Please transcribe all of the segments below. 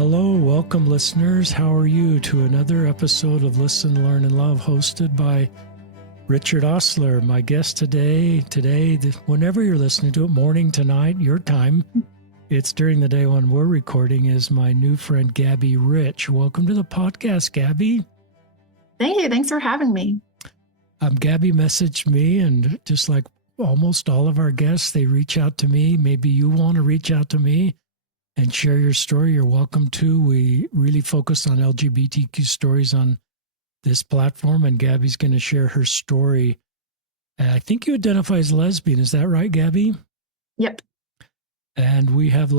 Hello, welcome listeners. How are you to another episode of Listen, Learn, and Love, hosted by Richard Osler. My guest today, whenever you're listening to it, morning to night, your time, it's during the day when we're recording, is my new friend, Gabby Rich. Welcome to the podcast, Gabby. Thank you. Thanks for having me. Gabby messaged me, and just like almost all of our guests, they reach out to me. Maybe you want to reach out to me and share your story. You're welcome to. We really focus on LGBTQ stories on this platform, and Gabby's going to share her story. I think you identify as lesbian. Is that right, Gabby? Yep. And we have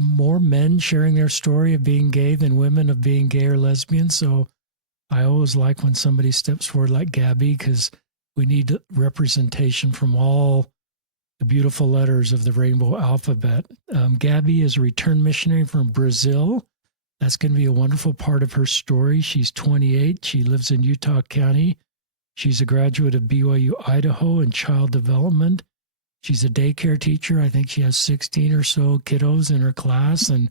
more men sharing their story of being gay than women of being gay or lesbian. So I always like when somebody steps forward like Gabby, because we need representation from all the beautiful letters of the rainbow alphabet. Gabby is a returned missionary from Brazil. That's going to be a wonderful part of her story. She's 28. She lives in Utah County. She's a graduate of BYU, Idaho in child development. She's a daycare teacher. I think she has 16 or so kiddos in her class, and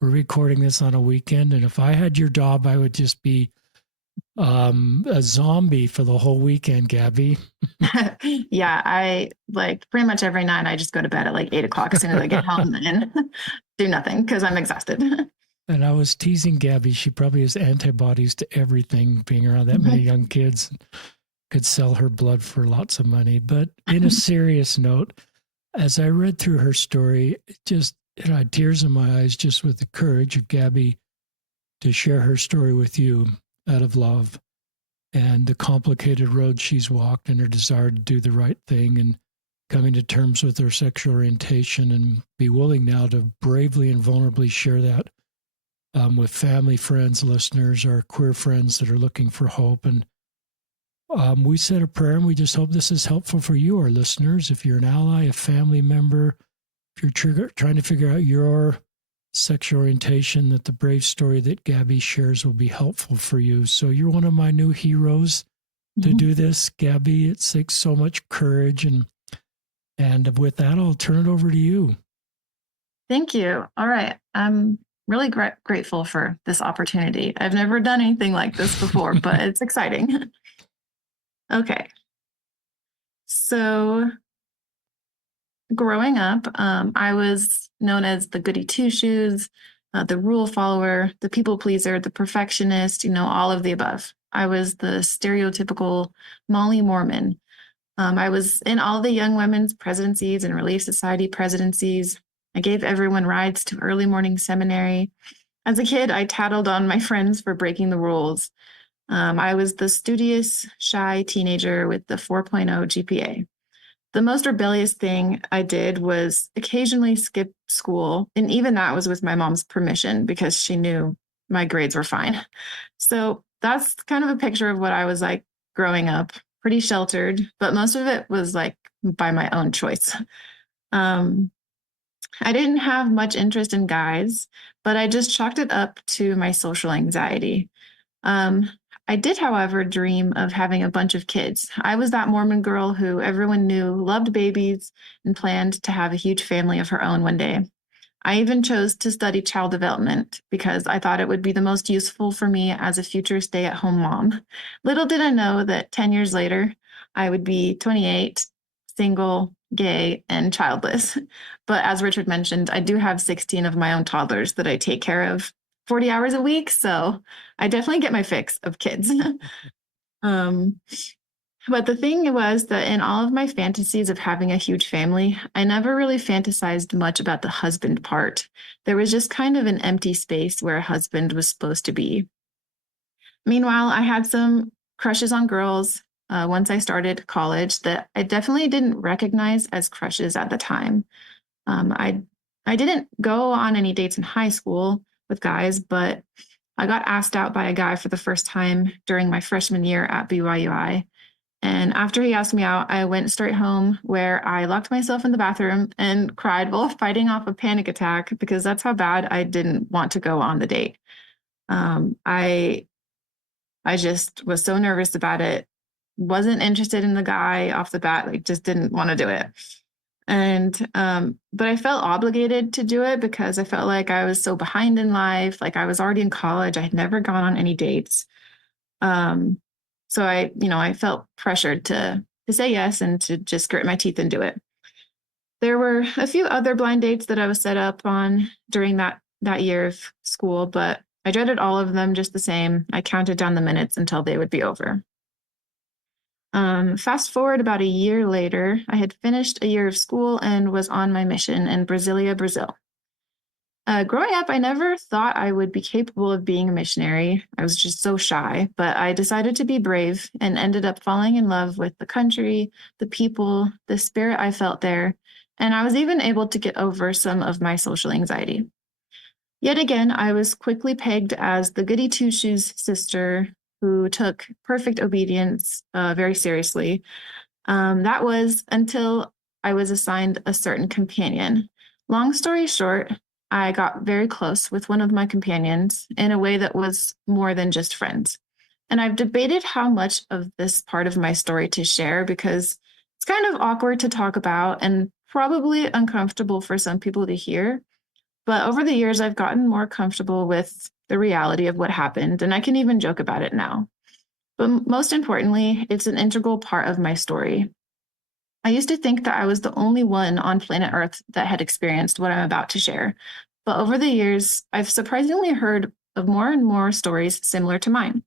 we're recording this on a weekend. And if I had your job, I would just be a zombie for the whole weekend, Gabby. Yeah, I like pretty much every night I just go to bed at like 8 o'clock as soon as I get home and do nothing because I'm exhausted. And I was teasing Gabby. She probably has antibodies to everything, being around that many young kids. Could sell her blood for lots of money. But in a serious note, as I read through her story, I had tears in my eyes just with the courage of Gabby to share her story with you out of love, and the complicated road she's walked, and her desire to do the right thing, and coming to terms with her sexual orientation, and be willing now to bravely and vulnerably share that with family, friends, listeners, our queer friends that are looking for hope. And we said a prayer, and we just hope this is helpful for you, our listeners. If you're an ally, a family member, if you're trying to figure out your sexual orientation, that the brave story that Gabby shares will be helpful for you. So you're one of my new heroes to do this, Gabby. It takes so much courage. And with that, I'll turn it over to you. Thank you. All right. I'm really grateful for this opportunity. I've never done anything like this before, but it's exciting. Okay. So growing up, I was known as the goody two-shoes, the rule follower, the people pleaser, the perfectionist, all of the above. I was the stereotypical Molly Mormon. I was in all the Young Women's presidencies and Relief Society presidencies. I gave everyone rides to early morning seminary. As a kid, I tattled on my friends for breaking the rules. I was the studious, shy teenager with the 4.0 GPA. The most rebellious thing I did was occasionally skip school, and even that was with my mom's permission because she knew my grades were fine. So that's kind of a picture of what I was like growing up, pretty sheltered, but most of it was like by my own choice. I didn't have much interest in guys, but I just chalked it up to my social anxiety. I did, however, dream of having a bunch of kids. I was that Mormon girl who everyone knew loved babies and planned to have a huge family of her own one day. I even chose to study child development because I thought it would be the most useful for me as a future stay-at-home mom. Little did I know that 10 years later, I would be 28, single, gay, and childless. But as Richard mentioned, I do have 16 of my own toddlers that I take care of 40 hours a week. So I definitely get my fix of kids. But the thing was that in all of my fantasies of having a huge family, I never really fantasized much about the husband part. There was just kind of an empty space where a husband was supposed to be. Meanwhile, I had some crushes on girls once I started college that I definitely didn't recognize as crushes at the time. I didn't go on any dates in high school with guys, but I got asked out by a guy for the first time during my freshman year at BYUI. And after he asked me out, I went straight home where I locked myself in the bathroom and cried while fighting off a panic attack because that's how bad I didn't want to go on the date. I just was so nervous about it. Wasn't interested in the guy off the bat, like just didn't want to do it. But I felt obligated to do it because I felt like I was so behind in life. Like I was already in college. I had never gone on any dates. Um, so I felt pressured to say yes and to just grit my teeth and do it. There were a few other blind dates that I was set up on during that year of school, but I dreaded all of them just the same. I counted down the minutes until they would be over. Fast forward about a year later, I had finished a year of school and was on my mission in Brasilia, Brazil. Growing up, I never thought I would be capable of being a missionary. I was just so shy, but I decided to be brave and ended up falling in love with the country, the people, the spirit I felt there, and I was even able to get over some of my social anxiety. Yet again, I was quickly pegged as the goody two shoes sister who took perfect obedience very seriously. That was until I was assigned a certain companion. Long story short, I got very close with one of my companions in a way that was more than just friends. And I've debated how much of this part of my story to share because it's kind of awkward to talk about and probably uncomfortable for some people to hear. But over the years, I've gotten more comfortable with the reality of what happened, and I can even joke about it now. But most importantly, it's an integral part of my story. I used to think that I was the only one on planet Earth that had experienced what I'm about to share. But over the years, I've surprisingly heard of more and more stories similar to mine.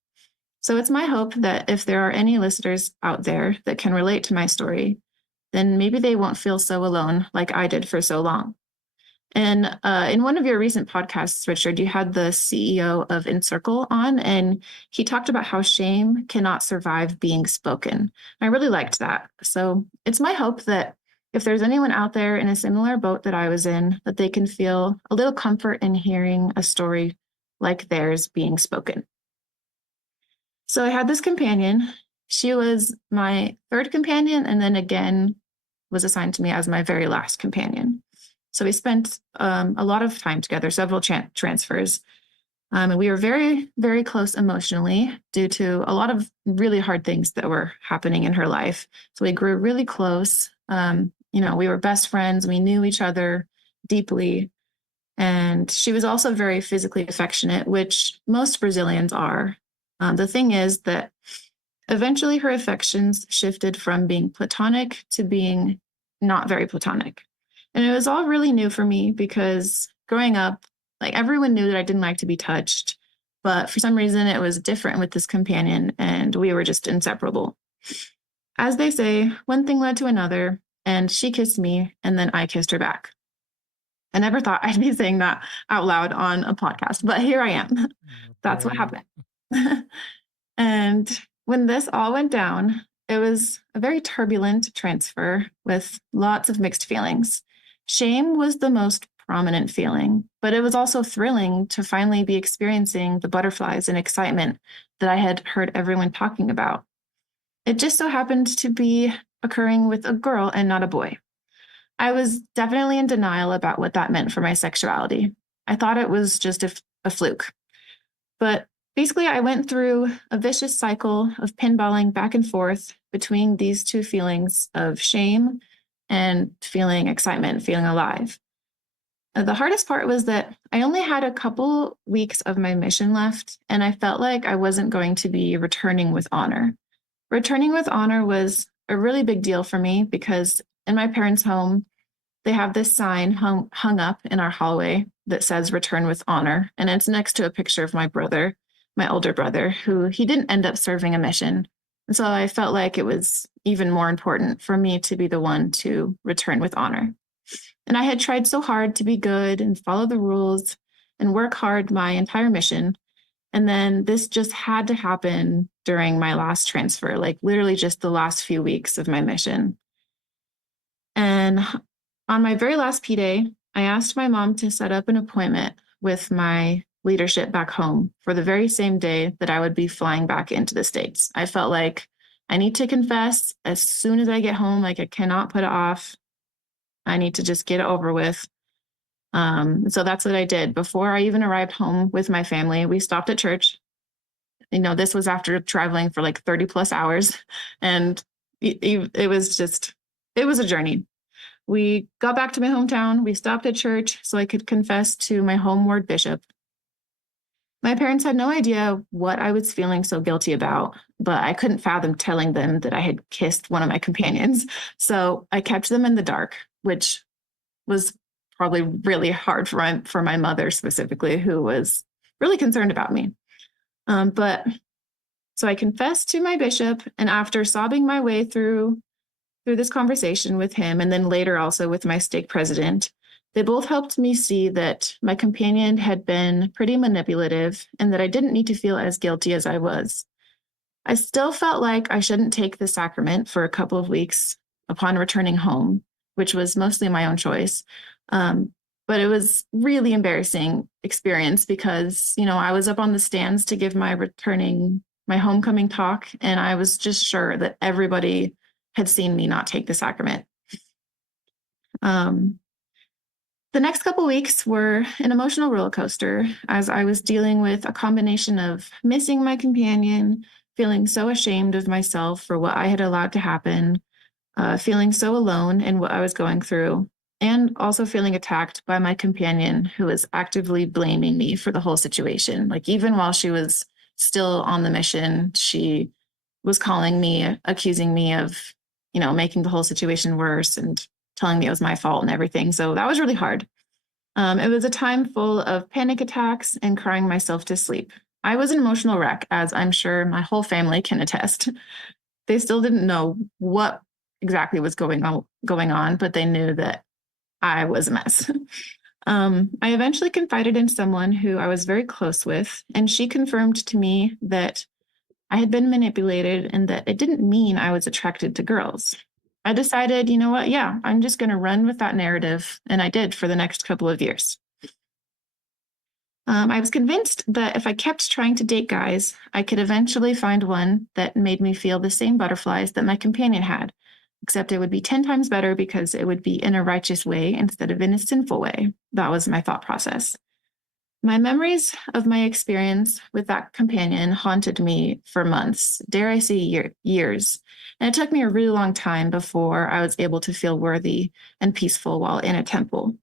So it's my hope that if there are any listeners out there that can relate to my story, then maybe they won't feel so alone like I did for so long. And in one of your recent podcasts, Richard, you had the CEO of Encircle on, and he talked about how shame cannot survive being spoken. I really liked that. So it's my hope that if there's anyone out there in a similar boat that I was in, that they can feel a little comfort in hearing a story like theirs being spoken. So I had this companion. She was my third companion, and then again was assigned to me as my very last companion. So we spent a lot of time together, several transfers. And we were very, very close emotionally due to a lot of really hard things that were happening in her life. So we grew really close. We were best friends. We knew each other deeply. And she was also very physically affectionate, which most Brazilians are. The thing is that eventually her affections shifted from being platonic to being not very platonic. And it was all really new for me because growing up, like everyone knew that I didn't like to be touched. But for some reason, it was different with this companion, and we were just inseparable. As they say, one thing led to another, and she kissed me, and then I kissed her back. I never thought I'd be saying that out loud on a podcast, but here I am. That's what happened. And when this all went down, it was a very turbulent transfer with lots of mixed feelings. Shame was the most prominent feeling, but it was also thrilling to finally be experiencing the butterflies and excitement that I had heard everyone talking about. It just so happened to be occurring with a girl and not a boy. I was definitely in denial about what that meant for my sexuality. I thought it was just a fluke. But basically, I went through a vicious cycle of pinballing back and forth between these two feelings of shame and feeling excitement, feeling alive. The hardest part was that I only had a couple weeks of my mission left, and I felt like I wasn't going to be returning with honor. Returning with honor was a really big deal for me because in my parents' home, they have this sign hung up in our hallway that says return with honor. And it's next to a picture of my brother, my older brother, who he didn't end up serving a mission. And so I felt like it was even more important for me to be the one to return with honor. And I had tried so hard to be good and follow the rules and work hard my entire mission. And then this just had to happen during my last transfer, like literally just the last few weeks of my mission. And on my very last P day, I asked my mom to set up an appointment with my leadership back home for the very same day that I would be flying back into the States. I felt like I need to confess as soon as I get home, like I cannot put it off. I need to just get it over with. So that's what I did. Before I even arrived home with my family, we stopped at church. This was after traveling for like 30 plus hours. And it was a journey. We got back to my hometown. We stopped at church so I could confess to my home ward bishop. My parents had no idea what I was feeling so guilty about, but I couldn't fathom telling them that I had kissed one of my companions. So I kept them in the dark, which was probably really hard for my mother specifically, who was really concerned about me. But so I confessed to my bishop, and after sobbing my way through this conversation with him, and then later also with my stake president, they both helped me see that my companion had been pretty manipulative and that I didn't need to feel as guilty as I was. I still felt like I shouldn't take the sacrament for a couple of weeks upon returning home, which was mostly my own choice. But it was really embarrassing experience because, I was up on the stands to give my homecoming talk, and I was just sure that everybody had seen me not take the sacrament. The next couple weeks were an emotional roller coaster as I was dealing with a combination of missing my companion, feeling so ashamed of myself for what I had allowed to happen, feeling so alone in what I was going through, and also feeling attacked by my companion who was actively blaming me for the whole situation. Like, even while she was still on the mission, she was calling me, accusing me of, making the whole situation worse and telling me it was my fault and everything. So that was really hard. It was a time full of panic attacks and crying myself to sleep. I was an emotional wreck, as I'm sure my whole family can attest. They still didn't know what exactly was going on, but they knew that I was a mess. I eventually confided in someone who I was very close with, and she confirmed to me that I had been manipulated and that it didn't mean I was attracted to girls. I decided, you know what? Yeah, I'm just going to run with that narrative. And I did for the next couple of years. I was convinced that if I kept trying to date guys, I could eventually find one that made me feel the same butterflies that my companion had, except it would be 10 times better because it would be in a righteous way instead of in a sinful way. That was my thought process. My memories of my experience with that companion haunted me for months, dare I say years. And it took me a really long time before I was able to feel worthy and peaceful while in a temple.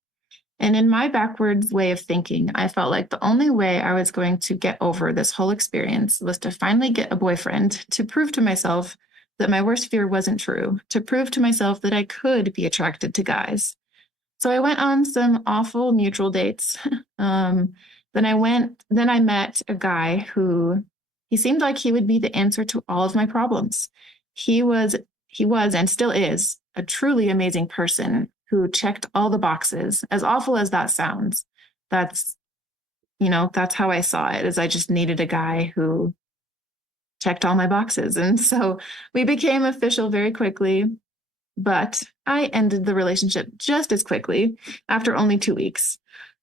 And in my backwards way of thinking, I felt like the only way I was going to get over this whole experience was to finally get a boyfriend, to prove to myself that my worst fear wasn't true, to prove to myself that I could be attracted to guys. So I went on some awful mutual dates. Then I met a guy who he seemed like he would be the answer to all of my problems. He was and still is a truly amazing person who checked all the boxes. As awful as that sounds, that's that's how I saw it, is I just needed a guy who checked all my boxes. And so we became official very quickly. But I ended the relationship just as quickly after only 2 weeks.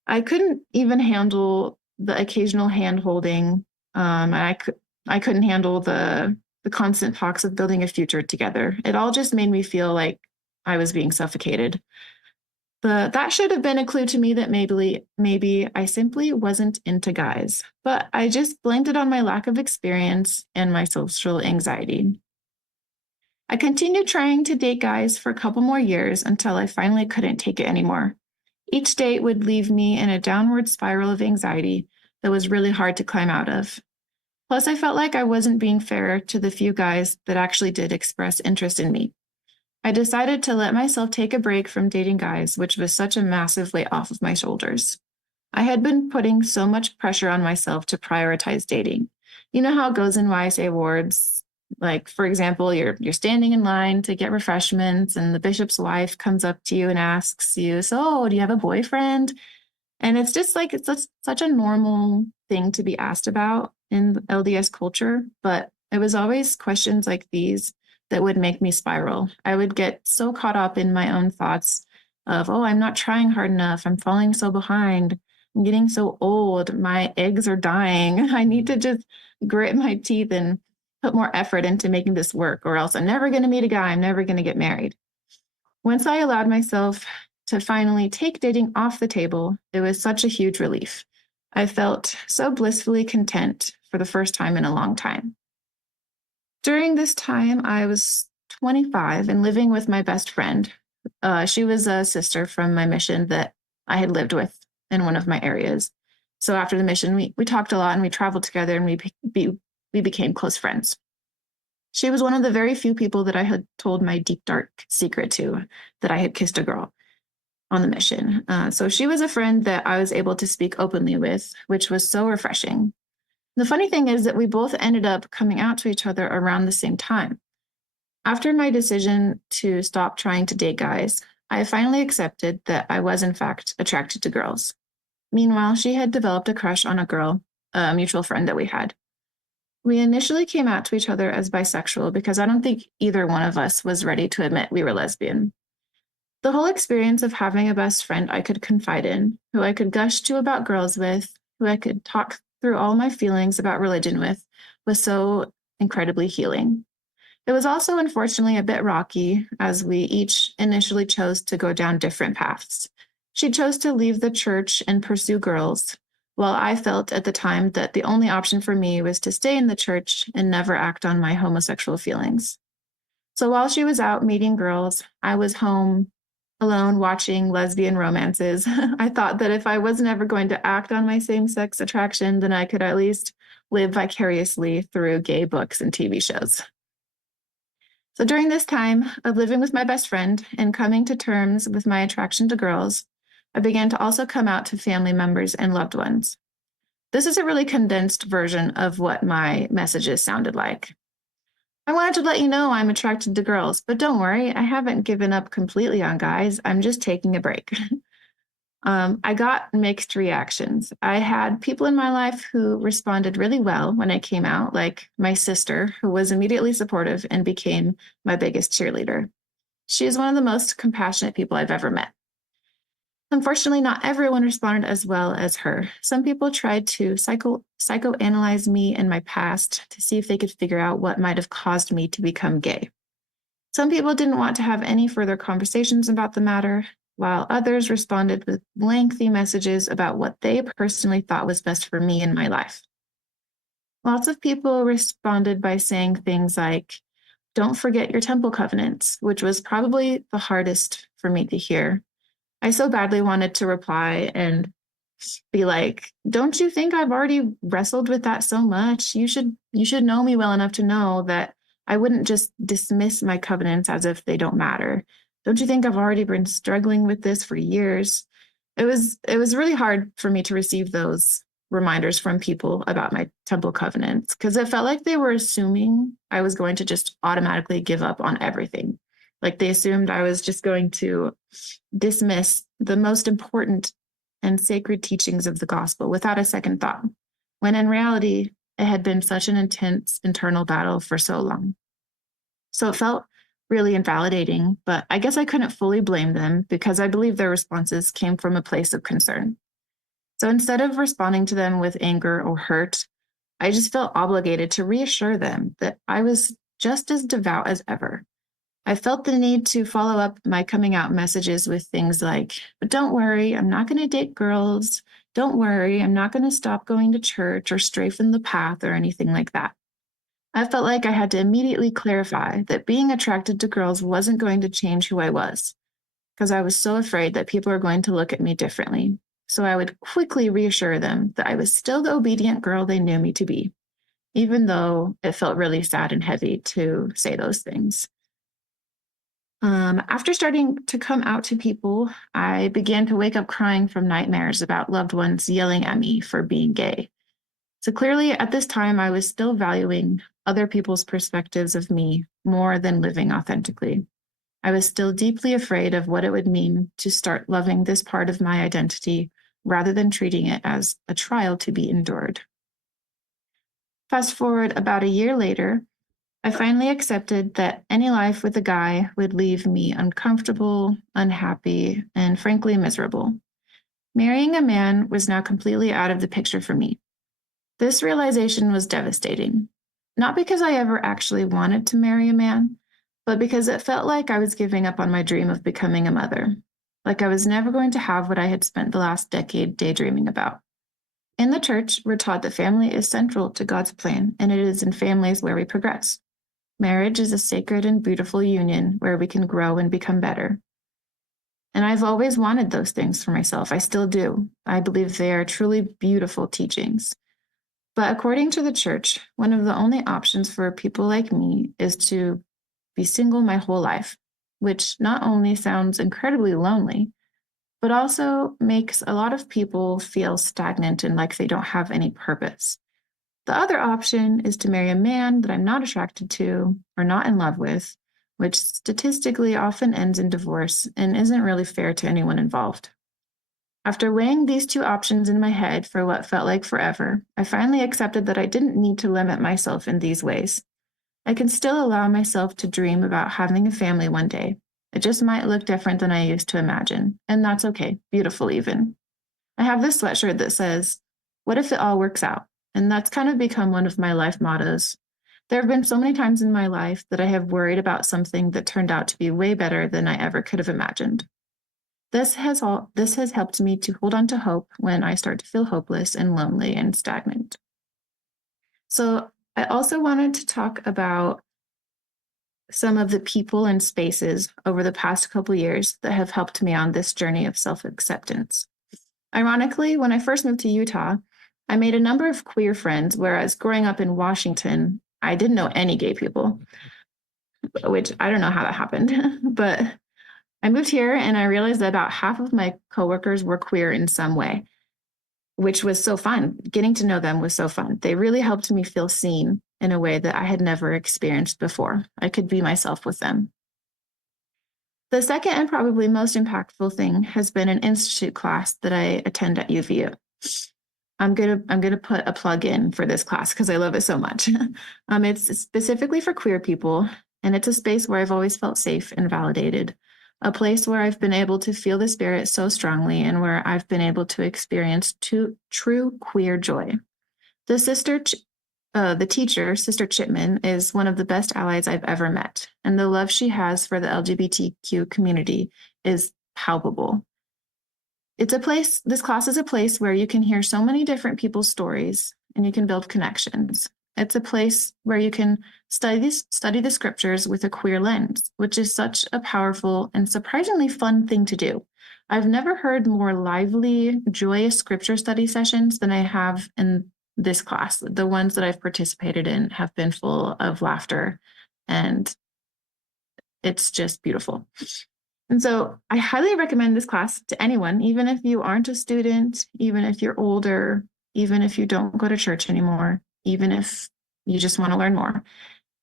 I couldn't even handle the occasional hand holding. I couldn't handle the constant talks of building a future together. It all just made me feel like I was being suffocated. That should have been a clue to me that maybe I simply wasn't into guys. But I just blamed it on my lack of experience and my social anxiety. I continued trying to date guys for a couple more years until I finally couldn't take it anymore. Each date would leave me in a downward spiral of anxiety that was really hard to climb out of. Plus, I felt like I wasn't being fair to the few guys that actually did express interest in me. I decided to let myself take a break from dating guys, which was such a massive weight off of my shoulders. I had been putting so much pressure on myself to prioritize dating. You know how it goes in YSA awards. Like, for example, you're standing in line to get refreshments, and the bishop's wife comes up to you and asks you, "So, do you have a boyfriend?" And it's just like it's such a normal thing to be asked about in LDS culture, but it was always questions like these that would make me spiral. I would get so caught up in my own thoughts of, "Oh, I'm not trying hard enough. I'm falling so behind. I'm getting so old. My eggs are dying. I need to just grit my teeth and put more effort into making this work, or else I'm never going to meet a guy. I'm never going to get married." Once I allowed myself to finally take dating off the table, it was such a huge relief. I felt so blissfully content for the first time in a long time. During this time, I was 25 and living with my best friend. She was a sister from my mission that I had lived with in one of my areas. So after the mission, we talked a lot and we traveled together and we became close friends. She was one of the very few people that I had told my deep, dark secret to, that I had kissed a girl on the mission. So she was a friend that I was able to speak openly with, which was so refreshing. The funny thing is that we both ended up coming out to each other around the same time. After my decision to stop trying to date guys, I finally accepted that I was, in fact, attracted to girls. Meanwhile, she had developed a crush on a girl, a mutual friend that we had. We initially came out to each other as bisexual because I don't think either one of us was ready to admit we were lesbian. The whole experience of having a best friend I could confide in, who I could gush to about girls with, who I could talk through all my feelings about religion with, was so incredibly healing. It was also unfortunately a bit rocky, as we each initially chose to go down different paths. She chose to leave the church and pursue girls, while I felt at the time that the only option for me was to stay in the church and never act on my homosexual feelings. So while she was out meeting girls, I was home alone watching lesbian romances. I thought that if I wasn't ever going to act on my same sex attraction, then I could at least live vicariously through gay books and TV shows. So during this time of living with my best friend and coming to terms with my attraction to girls, I began to also come out to family members and loved ones. This is a really condensed version of what my messages sounded like. I wanted to let you know I'm attracted to girls, but don't worry, I haven't given up completely on guys. I'm just taking a break. I got mixed reactions. I had people in my life who responded really well when I came out, like my sister, who was immediately supportive and became my biggest cheerleader. She is one of the most compassionate people I've ever met. Unfortunately, not everyone responded as well as her. Some people tried to psychoanalyze me and my past to see if they could figure out what might have caused me to become gay. Some people didn't want to have any further conversations about the matter, while others responded with lengthy messages about what they personally thought was best for me in my life. Lots of people responded by saying things like, "Don't forget your temple covenants," which was probably the hardest for me to hear. I so badly wanted to reply and be like, "Don't you think I've already wrestled with that so much? You should know me well enough to know that I wouldn't just dismiss my covenants as if they don't matter. Don't you think I've already been struggling with this for years?" It was really hard for me to receive those reminders from people about my temple covenants, because it felt like they were assuming I was going to just automatically give up on everything. Like they assumed I was just going to dismiss the most important and sacred teachings of the gospel without a second thought, when in reality, it had been such an intense internal battle for so long. So it felt really invalidating, but I guess I couldn't fully blame them because I believe their responses came from a place of concern. So instead of responding to them with anger or hurt, I just felt obligated to reassure them that I was just as devout as ever. I felt the need to follow up my coming out messages with things like, "But don't worry, I'm not going to date girls. Don't worry, I'm not going to stop going to church or stray from the path or anything like that." I felt like I had to immediately clarify that being attracted to girls wasn't going to change who I was, because I was so afraid that people are going to look at me differently. So I would quickly reassure them that I was still the obedient girl they knew me to be, even though it felt really sad and heavy to say those things. After starting to come out to people, I began to wake up crying from nightmares about loved ones yelling at me for being gay. So clearly, at this time, I was still valuing other people's perspectives of me more than living authentically. I was still deeply afraid of what it would mean to start loving this part of my identity rather than treating it as a trial to be endured. Fast forward about a year later, I finally accepted that any life with a guy would leave me uncomfortable, unhappy, and frankly miserable. Marrying a man was now completely out of the picture for me. This realization was devastating, not because I ever actually wanted to marry a man, but because it felt like I was giving up on my dream of becoming a mother, like I was never going to have what I had spent the last decade daydreaming about. In the church, we're taught that family is central to God's plan, and it is in families where we progress. Marriage is a sacred and beautiful union where we can grow and become better. And I've always wanted those things for myself. I still do. I believe they are truly beautiful teachings. But according to the church, one of the only options for people like me is to be single my whole life, which not only sounds incredibly lonely, but also makes a lot of people feel stagnant and like they don't have any purpose. The other option is to marry a man that I'm not attracted to or not in love with, which statistically often ends in divorce and isn't really fair to anyone involved. After weighing these two options in my head for what felt like forever, I finally accepted that I didn't need to limit myself in these ways. I can still allow myself to dream about having a family one day. It just might look different than I used to imagine, and that's okay, beautiful even. I have this sweatshirt that says, "What if it all works out?" And that's kind of become one of my life mottos. There have been so many times in my life that I have worried about something that turned out to be way better than I ever could have imagined. This has helped me to hold on to hope when I start to feel hopeless and lonely and stagnant. So, I also wanted to talk about some of the people and spaces over the past couple years that have helped me on this journey of self-acceptance. Ironically, when I first moved to Utah, I made a number of queer friends, whereas growing up in Washington, I didn't know any gay people, which I don't know how that happened. But I moved here and I realized that about half of my coworkers were queer in some way, which was so fun. Getting to know them was so fun. They really helped me feel seen in a way that I had never experienced before. I could be myself with them. The second and probably most impactful thing has been an institute class that I attend at UVU. I'm gonna put a plug in for this class because I love it so much. It's specifically for queer people, and it's a space where I've always felt safe and validated, a place where I've been able to feel the spirit so strongly, and where I've been able to experience true queer joy. The the teacher, Sister Chipman, is one of the best allies I've ever met, and the love she has for the LGBTQ community is palpable. This class is a place where you can hear so many different people's stories and you can build connections. It's a place where you can study the scriptures with a queer lens, which is such a powerful and surprisingly fun thing to do. I've never heard more lively, joyous scripture study sessions than I have in this class. The ones that I've participated in have been full of laughter, and it's just beautiful. And so I highly recommend this class to anyone, even if you aren't a student, even if you're older, even if you don't go to church anymore, even if you just want to learn more.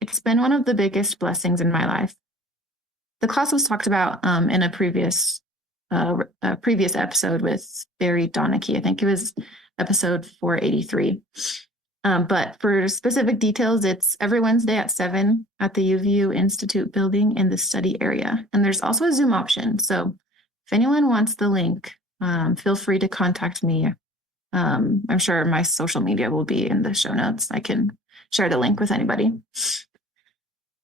It's been one of the biggest blessings in my life. The class was talked about in a previous episode with Barry Donachie. I think it was episode 483. But for specific details, it's every Wednesday at 7 at the UVU Institute building in the study area. And there's also a Zoom option. So if anyone wants the link, feel free to contact me. I'm sure my social media will be in the show notes. I can share the link with anybody.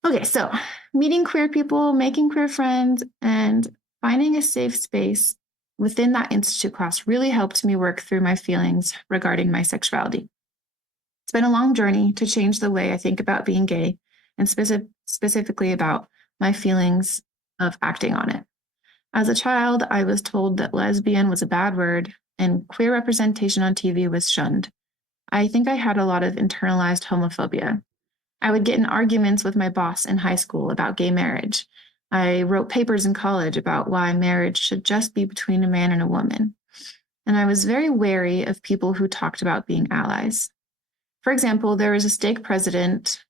Okay, so meeting queer people, making queer friends, and finding a safe space within that institute class really helped me work through my feelings regarding my sexuality. It's been a long journey to change the way I think about being gay and specifically about my feelings of acting on it. As a child, I was told that lesbian was a bad word and queer representation on TV was shunned. I think I had a lot of internalized homophobia. I would get in arguments with my boss in high school about gay marriage. I wrote papers in college about why marriage should just be between a man and a woman. And I was very wary of people who talked about being allies. For example, there was a stake president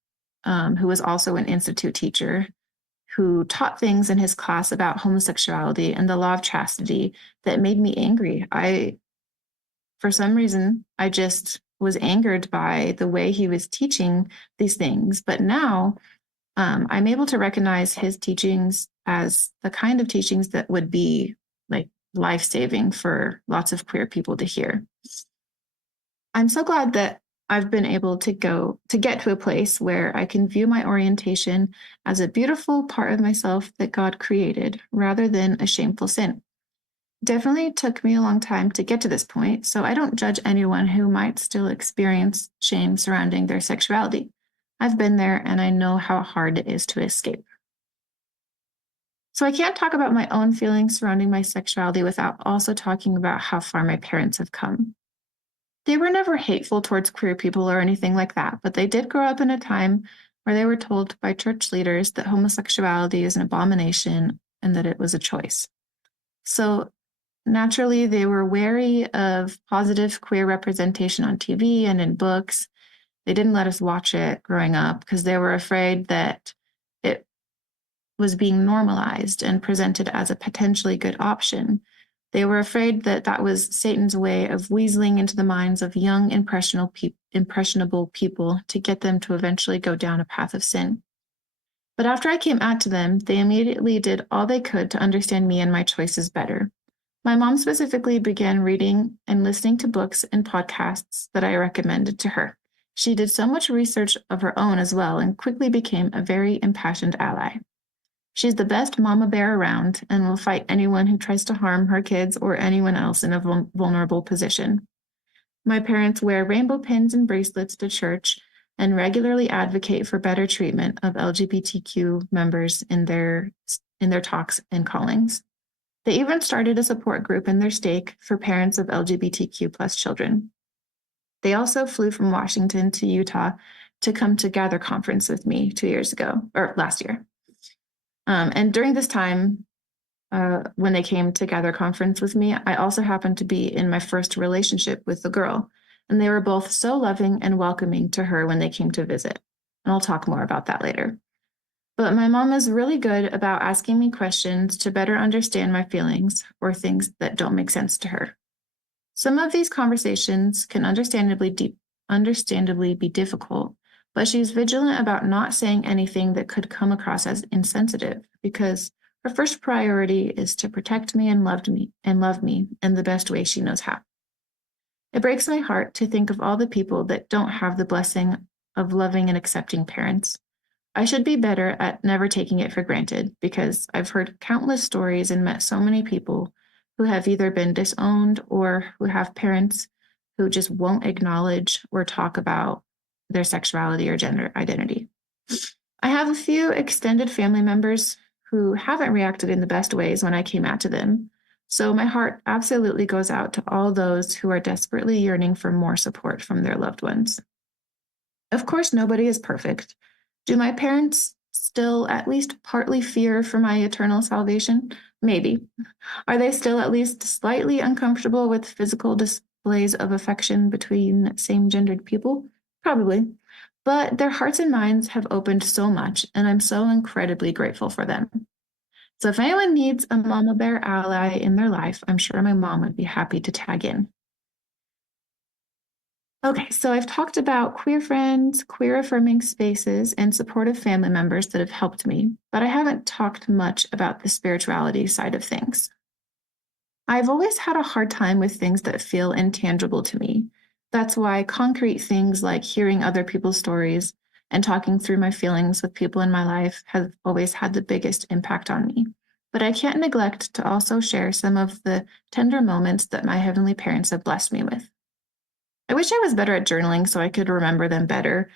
who was also an institute teacher who taught things in his class about homosexuality and the law of chastity that made me angry. For some reason, I just was angered by the way he was teaching these things. But now I'm able to recognize his teachings as the kind of teachings that would be like life-saving for lots of queer people to hear. I'm so glad that I've been able to get to a place where I can view my orientation as a beautiful part of myself that God created rather than a shameful sin. Definitely took me a long time to get to this point, so I don't judge anyone who might still experience shame surrounding their sexuality. I've been there and I know how hard it is to escape. So I can't talk about my own feelings surrounding my sexuality without also talking about how far my parents have come. They were never hateful towards queer people or anything like that, but they did grow up in a time where they were told by church leaders that homosexuality is an abomination and that it was a choice. So naturally, they were wary of positive queer representation on TV and in books. They didn't let us watch it growing up because they were afraid that it was being normalized and presented as a potentially good option. They were afraid that that was Satan's way of weaseling into the minds of young, impressionable people to get them to eventually go down a path of sin. But after I came out to them, they immediately did all they could to understand me and my choices better. My mom specifically began reading and listening to books and podcasts that I recommended to her. She did so much research of her own as well and quickly became a very impassioned ally. She's the best mama bear around and will fight anyone who tries to harm her kids or anyone else in a vulnerable position. My parents wear rainbow pins and bracelets to church and regularly advocate for better treatment of LGBTQ members in their talks and callings. They even started a support group in their stake for parents of LGBTQ plus children. They also flew from Washington to Utah to come to Gather Conference with me 2 years ago, or last year. And during this time, when they came to Gather Conference with me, I also happened to be in my first relationship with the girl, and they were both so loving and welcoming to her when they came to visit. And I'll talk more about that later. But my mom is really good about asking me questions to better understand my feelings or things that don't make sense to her. Some of these conversations can understandably be difficult, but she's vigilant about not saying anything that could come across as insensitive because her first priority is to protect me and love me in the best way she knows how. It breaks my heart to think of all the people that don't have the blessing of loving and accepting parents. I should be better at never taking it for granted because I've heard countless stories and met so many people who have either been disowned or who have parents who just won't acknowledge or talk about their sexuality or gender identity. I have a few extended family members who haven't reacted in the best ways when I came out to them. So my heart absolutely goes out to all those who are desperately yearning for more support from their loved ones. Of course, nobody is perfect. Do my parents still at least partly fear for my eternal salvation? Maybe. Are they still at least slightly uncomfortable with physical displays of affection between same-gendered people? Probably. But their hearts and minds have opened so much, and I'm so incredibly grateful for them. So if anyone needs a mama bear ally in their life, I'm sure my mom would be happy to tag in. Okay, so I've talked about queer friends, queer affirming spaces, and supportive family members that have helped me, but I haven't talked much about the spirituality side of things. I've always had a hard time with things that feel intangible to me. That's why concrete things like hearing other people's stories and talking through my feelings with people in my life have always had the biggest impact on me. But I can't neglect to also share some of the tender moments that my heavenly parents have blessed me with. I wish I was better at journaling so I could remember them better,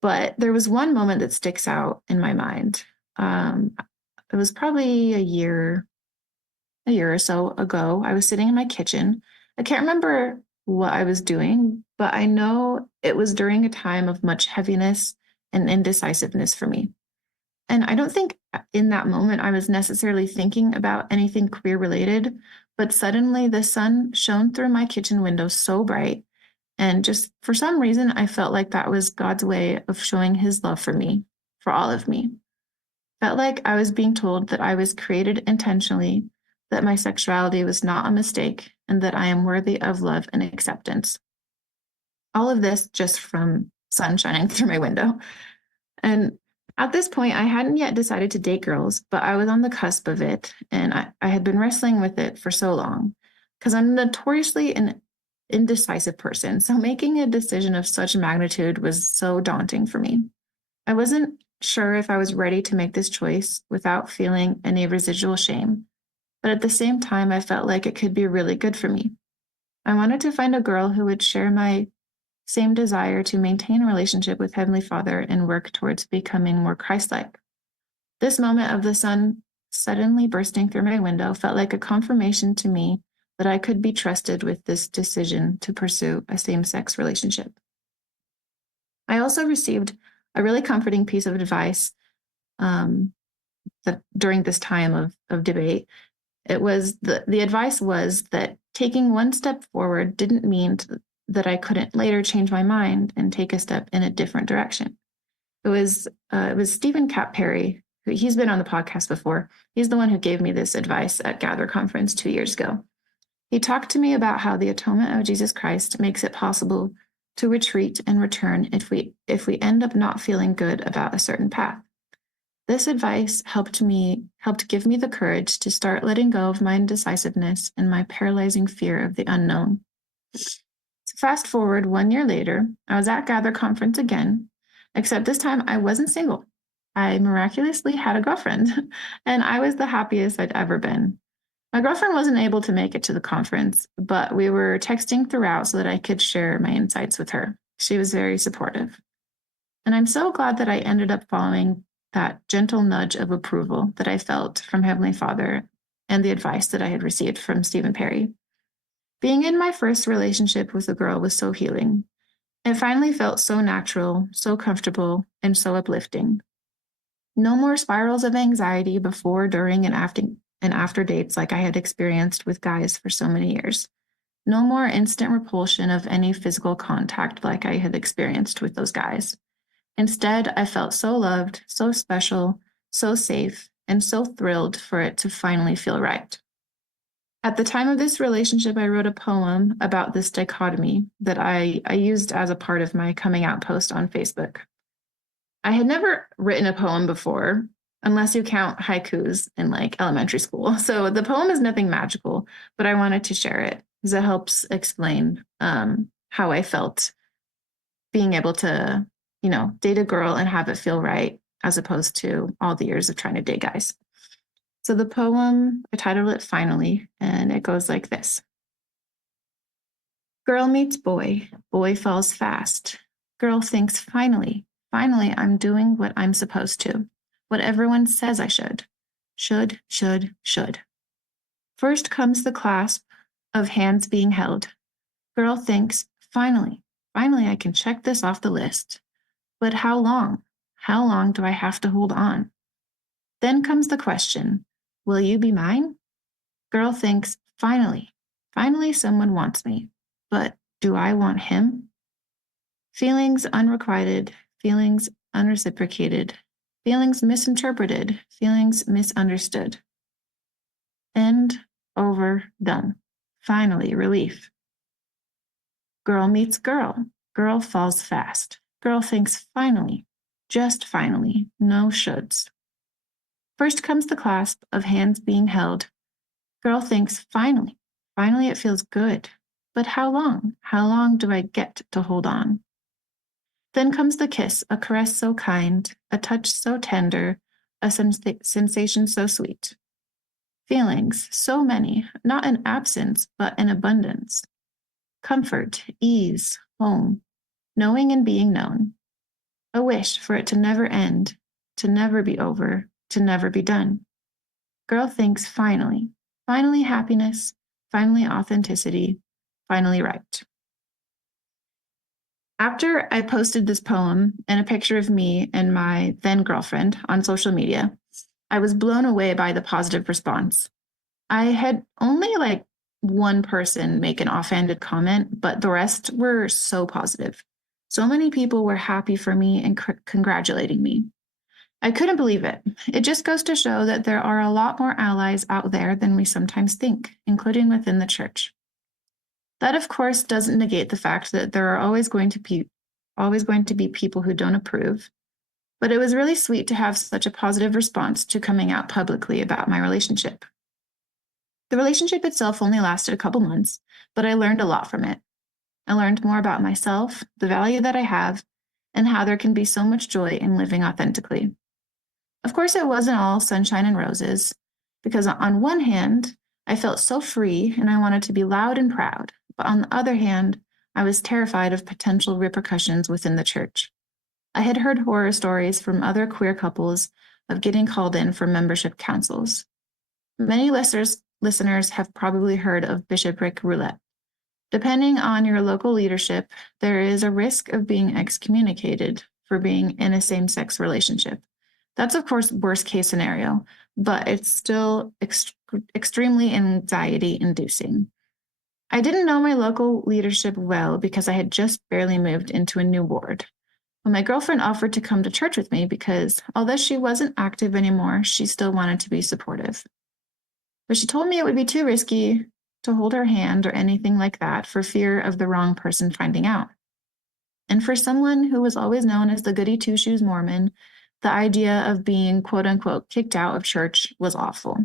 but there was one moment that sticks out in my mind. It was probably a year or so ago. I was sitting in my kitchen. I can't remember what I was doing, but I know it was during a time of much heaviness and indecisiveness for me. And I don't think in that moment I was necessarily thinking about anything queer related, but suddenly the sun shone through my kitchen window so bright. And just for some reason, I felt like that was God's way of showing his love for me, for all of me. Felt like I was being told that I was created intentionally, that my sexuality was not a mistake, and that I am worthy of love and acceptance. All of this just from sun shining through my window. And at this point, I hadn't yet decided to date girls, but I was on the cusp of it, and I had been wrestling with it for so long because I'm notoriously an indecisive person. So making a decision of such magnitude was so daunting for me. I wasn't sure if I was ready to make this choice without feeling any residual shame, but at the same time, I felt like it could be really good for me. I wanted to find a girl who would share my same desire to maintain a relationship with Heavenly Father and work towards becoming more Christ-like. This moment of the sun suddenly bursting through my window felt like a confirmation to me that I could be trusted with this decision to pursue a same-sex relationship. I also received a really comforting piece of advice that during this time of debate. It was the advice was that taking one step forward didn't mean that I couldn't later change my mind and take a step in a different direction. It was Stephen Cap Perry. He's been on the podcast before. He's the one who gave me this advice at Gather Conference 2 years ago. He talked to me about how the atonement of Jesus Christ makes it possible to retreat and return if we end up not feeling good about a certain path. This advice helped give me the courage to start letting go of my indecisiveness and my paralyzing fear of the unknown. So fast forward 1 year later, I was at Gather Conference again, except this time I wasn't single. I miraculously had a girlfriend, and I was the happiest I'd ever been. My girlfriend wasn't able to make it to the conference, but we were texting throughout so that I could share my insights with her. She was very supportive. And I'm so glad that I ended up following that gentle nudge of approval that I felt from Heavenly Father and the advice that I had received from Stephen Perry. Being in my first relationship with a girl was so healing. It finally felt so natural, so comfortable, and so uplifting. No more spirals of anxiety before, during, and after dates like I had experienced with guys for so many years. No more instant repulsion of any physical contact like I had experienced with those guys. Instead, I felt so loved, so special, so safe, and so thrilled for it to finally feel right. At the time of this relationship, I wrote a poem about this dichotomy that I used as a part of my coming out post on Facebook. I had never written a poem before, unless you count haikus in like elementary school. So the poem is nothing magical, but I wanted to share it because it helps explain how I felt being able to, date a girl and have it feel right, as opposed to all the years of trying to date guys. So the poem, I titled it Finally, and it goes like this. Girl meets boy, boy falls fast. Girl thinks finally I'm doing what I'm supposed to, what everyone says I should. Should. First comes the clasp of hands being held. Girl thinks, finally I can check this off the list. But how long? How long do I have to hold on? Then comes the question, will you be mine? Girl thinks, finally someone wants me. But do I want him? Feelings unrequited, feelings unreciprocated, feelings misinterpreted, feelings misunderstood. End, over, done. Finally, relief. Girl meets girl. Girl falls fast. Girl thinks finally, just finally, no shoulds. First comes the clasp of hands being held. Girl thinks finally it feels good. But how long? How long do I get to hold on? Then comes the kiss, a caress so kind, a touch so tender, a sensation so sweet. Feelings, so many, not in absence, but in abundance. Comfort, ease, home, knowing and being known. A wish for it to never end, to never be over, to never be done. Girl thinks finally happiness, finally authenticity, finally right. After I posted this poem and a picture of me and my then girlfriend on social media, I was blown away by the positive response. I had only one person make an offhanded comment, but the rest were so positive. So many people were happy for me and congratulating me. I couldn't believe it. It just goes to show that there are a lot more allies out there than we sometimes think, including within the church. That, of course, doesn't negate the fact that there are always going to be people who don't approve. But it was really sweet to have such a positive response to coming out publicly about my relationship. The relationship itself only lasted a couple months, but I learned a lot from it. I learned more about myself, the value that I have, and how there can be so much joy in living authentically. Of course, it wasn't all sunshine and roses, because on one hand, I felt so free and I wanted to be loud and proud. But on the other hand, I was terrified of potential repercussions within the church. I had heard horror stories from other queer couples of getting called in for membership councils. Many listeners have probably heard of bishopric roulette. Depending on your local leadership, there is a risk of being excommunicated for being in a same-sex relationship. That's, of course, worst case scenario, but it's still extremely anxiety-inducing. I didn't know my local leadership well because I had just barely moved into a new ward. When my girlfriend offered to come to church with me because, although she wasn't active anymore, she still wanted to be supportive. But she told me it would be too risky to hold her hand or anything like that for fear of the wrong person finding out. And for someone who was always known as the goody two-shoes Mormon, the idea of being quote unquote kicked out of church was awful.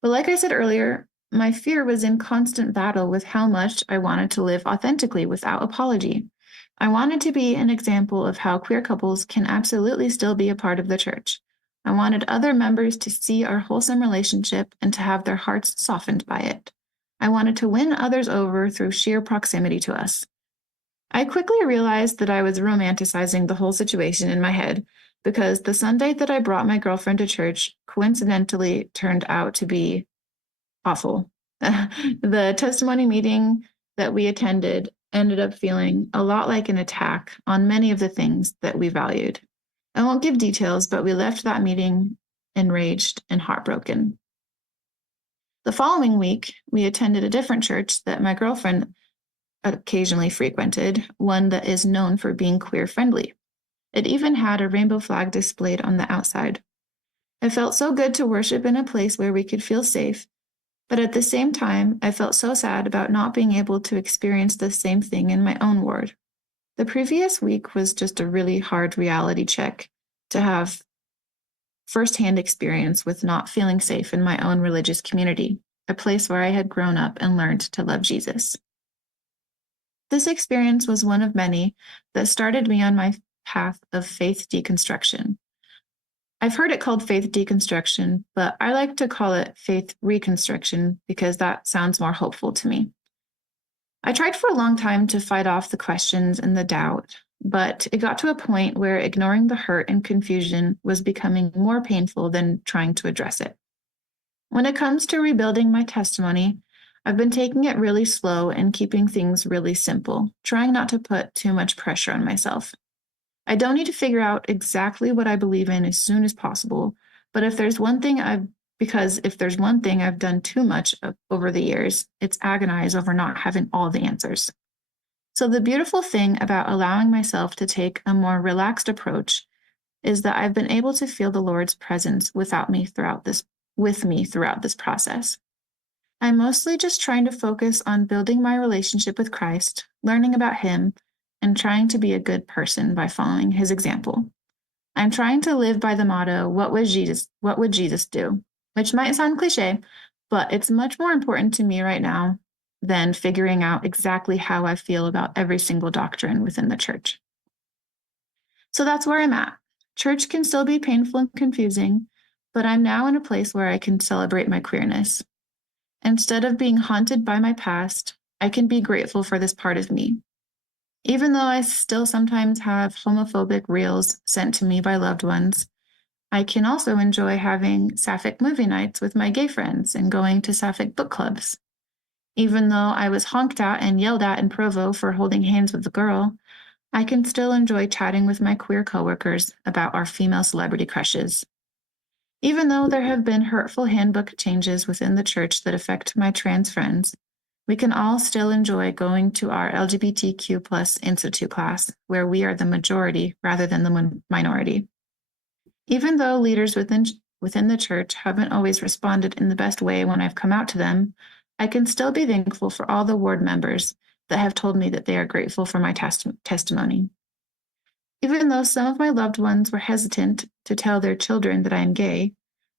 But like I said earlier, my fear was in constant battle with how much I wanted to live authentically without apology. I wanted to be an example of how queer couples can absolutely still be a part of the church. I wanted other members to see our wholesome relationship and to have their hearts softened by it. I wanted to win others over through sheer proximity to us. I quickly realized that I was romanticizing the whole situation in my head because the Sunday that I brought my girlfriend to church coincidentally turned out to be awful. The testimony meeting that we attended ended up feeling a lot like an attack on many of the things that we valued. I won't give details, but we left that meeting enraged and heartbroken. The following week, we attended a different church that my girlfriend occasionally frequented, one that is known for being queer friendly. It even had a rainbow flag displayed on the outside. It felt so good to worship in a place where we could feel safe, but at the same time, I felt so sad about not being able to experience the same thing in my own ward. The previous week was just a really hard reality check to have firsthand experience with not feeling safe in my own religious community, a place where I had grown up and learned to love Jesus. This experience was one of many that started me on my path of faith deconstruction. I've heard it called faith deconstruction, but I like to call it faith reconstruction because that sounds more hopeful to me. I tried for a long time to fight off the questions and the doubt, but it got to a point where ignoring the hurt and confusion was becoming more painful than trying to address it. When it comes to rebuilding my testimony, I've been taking it really slow and keeping things really simple, trying not to put too much pressure on myself. I don't need to figure out exactly what I believe in as soon as possible, but if there's one thing I've done too much of over the years, it's agonize over not having all the answers. So the beautiful thing about allowing myself to take a more relaxed approach is that I've been able to feel the Lord's presence with me throughout this process. I'm mostly just trying to focus on building my relationship with Christ, learning about him, and trying to be a good person by following his example. I'm trying to live by the motto, what would Jesus do? Which might sound cliche, but it's much more important to me right now than figuring out exactly how I feel about every single doctrine within the church. So that's where I'm at. Church can still be painful and confusing, but I'm now in a place where I can celebrate my queerness. Instead of being haunted by my past, I can be grateful for this part of me. Even though I still sometimes have homophobic reels sent to me by loved ones, I can also enjoy having sapphic movie nights with my gay friends and going to sapphic book clubs. Even though I was honked at and yelled at in Provo for holding hands with a girl, I can still enjoy chatting with my queer coworkers about our female celebrity crushes. Even though there have been hurtful handbook changes within the church that affect my trans friends, we can all still enjoy going to our LGBTQ plus Institute class, where we are the majority rather than the minority. Even though leaders within the church haven't always responded in the best way when I've come out to them, I can still be thankful for all the ward members that have told me that they are grateful for my testimony. Even though some of my loved ones were hesitant to tell their children that I am gay,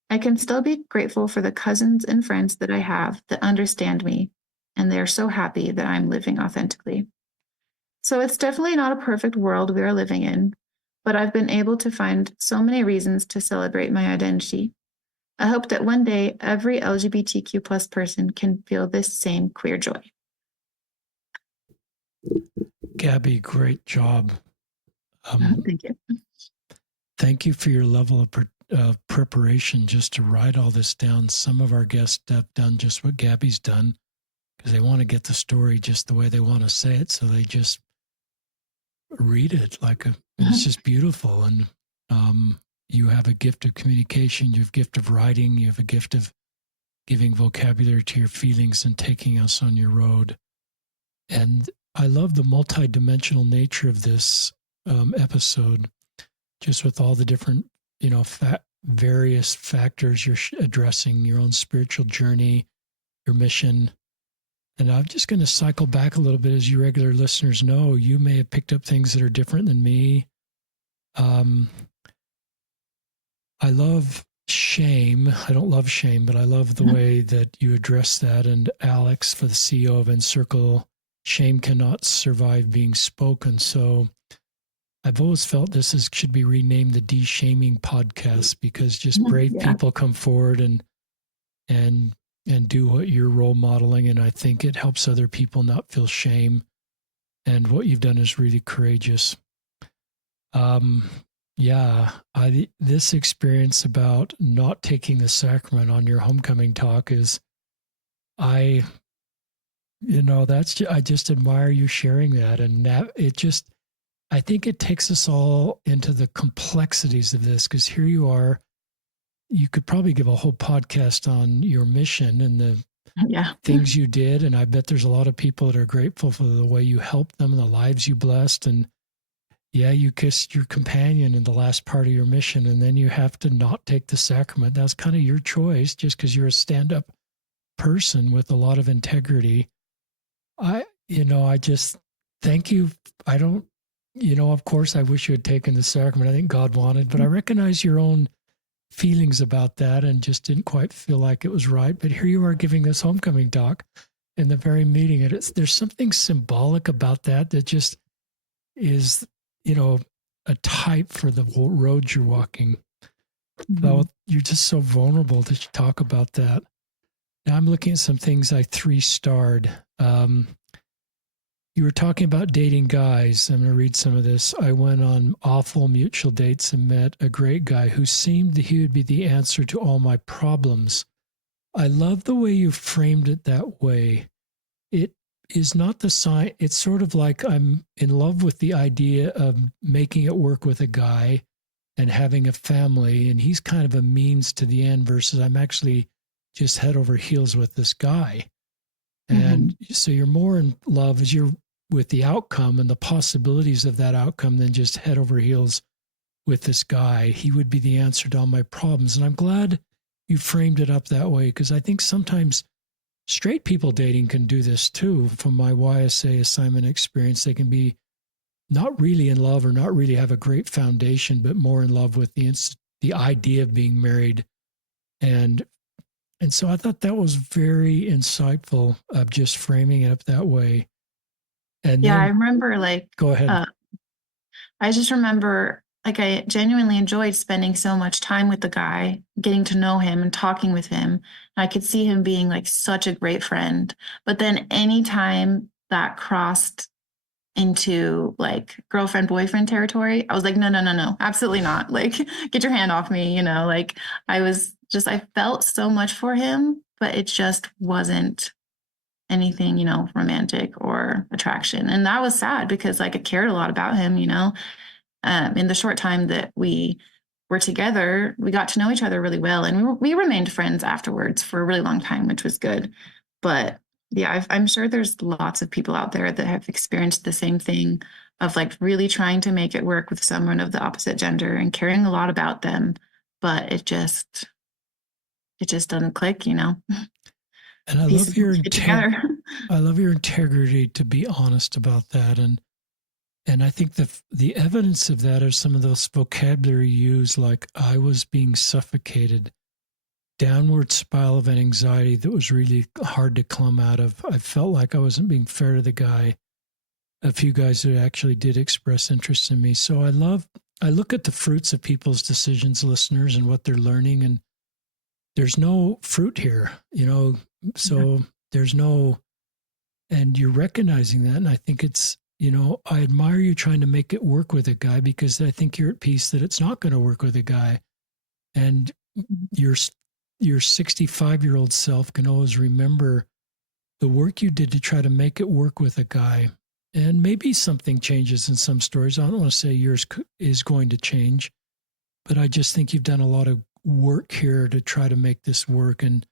I can still be grateful for the cousins and friends that I have that understand me, and they are so happy that I'm living authentically. So it's definitely not a perfect world we are living in, but I've been able to find so many reasons to celebrate my identity. I hope that one day every LGBTQ plus person can feel this same queer joy. Gabby, great job. Thank you. Thank you for your level preparation just to write all this down. Some of our guests have done just what Gabby's done because they want to get the story just the way they want to say it. So they just read it and it's just beautiful. And you have a gift of communication, you have a gift of writing, you have a gift of giving vocabulary to your feelings and taking us on your road. And I love the multidimensional nature of this episode, just with all the different, various factors you're addressing, your own spiritual journey, your mission. And I'm just going to cycle back a little bit. As you regular listeners know, you may have picked up things that are different than me. I love shame. I don't love shame, but I love the way that you address that. And Alex, for the CEO of Encircle, shame cannot survive being spoken. So I've always felt this should be renamed the De-Shaming Podcast, because just brave people come forward and do what you're role modeling. And I think it helps other people not feel shame. And what you've done is really courageous. This experience about not taking the sacrament on your homecoming talk is, I just admire you sharing that. And I think it takes us all into the complexities of this, because here you are, you could probably give a whole podcast on your mission and the things you did. And I bet there's a lot of people that are grateful for the way you helped them and the lives you blessed. And you kissed your companion in the last part of your mission, and then you have to not take the sacrament. That's kind of your choice, just because you're a stand-up person with a lot of integrity. I just thank you. I don't, of course, I wish you had taken the sacrament. I think God wanted, but I recognize your own feelings about that and just didn't quite feel like it was right. But here you are giving this homecoming talk in the very meeting. And there's something symbolic about that just is, a type for the road you're walking. So you're just so vulnerable to talk about that. Now I'm looking at some things I 3-starred. You were talking about dating guys. I'm going to read some of this. I went on awful mutual dates and met a great guy who seemed that he would be the answer to all my problems. I love the way you framed it that way. It is not the sign. It's sort of like I'm in love with the idea of making it work with a guy and having a family, and he's kind of a means to the end versus I'm actually just head over heels with this guy. And so you're more in love as you're with the outcome and the possibilities of that outcome than just head over heels with this guy. He would be the answer to all my problems. And I'm glad you framed it up that way, because I think sometimes straight people dating can do this too. From my YSA assignment experience, they can be not really in love or not really have a great foundation, but more in love with the idea of being married. And so I thought that was very insightful of just framing it up that way. And I remember go ahead. I just remember I genuinely enjoyed spending so much time with the guy, getting to know him and talking with him. I could see him being such a great friend. But then anytime that crossed into girlfriend boyfriend territory, I was like, no, absolutely not. Get your hand off me. I felt so much for him, but it just wasn't anything, romantic or attraction. And that was sad because I cared a lot about him, in the short time that we were together, we got to know each other really well. And we remained friends afterwards for a really long time, which was good. But I'm sure there's lots of people out there that have experienced the same thing of really trying to make it work with someone of the opposite gender and caring a lot about them, but it just doesn't click, And I love your I love your integrity to be honest about that. And I think the evidence of that are some of those vocabulary used, like I was being suffocated, downward spiral of an anxiety that was really hard to climb out of. I felt like I wasn't being fair to the guy. A few guys who actually did express interest in me. So I look at the fruits of people's decisions, listeners, and what they're learning, and there's no fruit here, so there's no, and you're recognizing that. And I think it's, I admire you trying to make it work with a guy, because I think you're at peace that it's not going to work with a guy. And your 65-year-old self can always remember the work you did to try to make it work with a guy. And maybe something changes in some stories. I don't want to say yours is going to change, but I just think you've done a lot of work here to try to make this work. And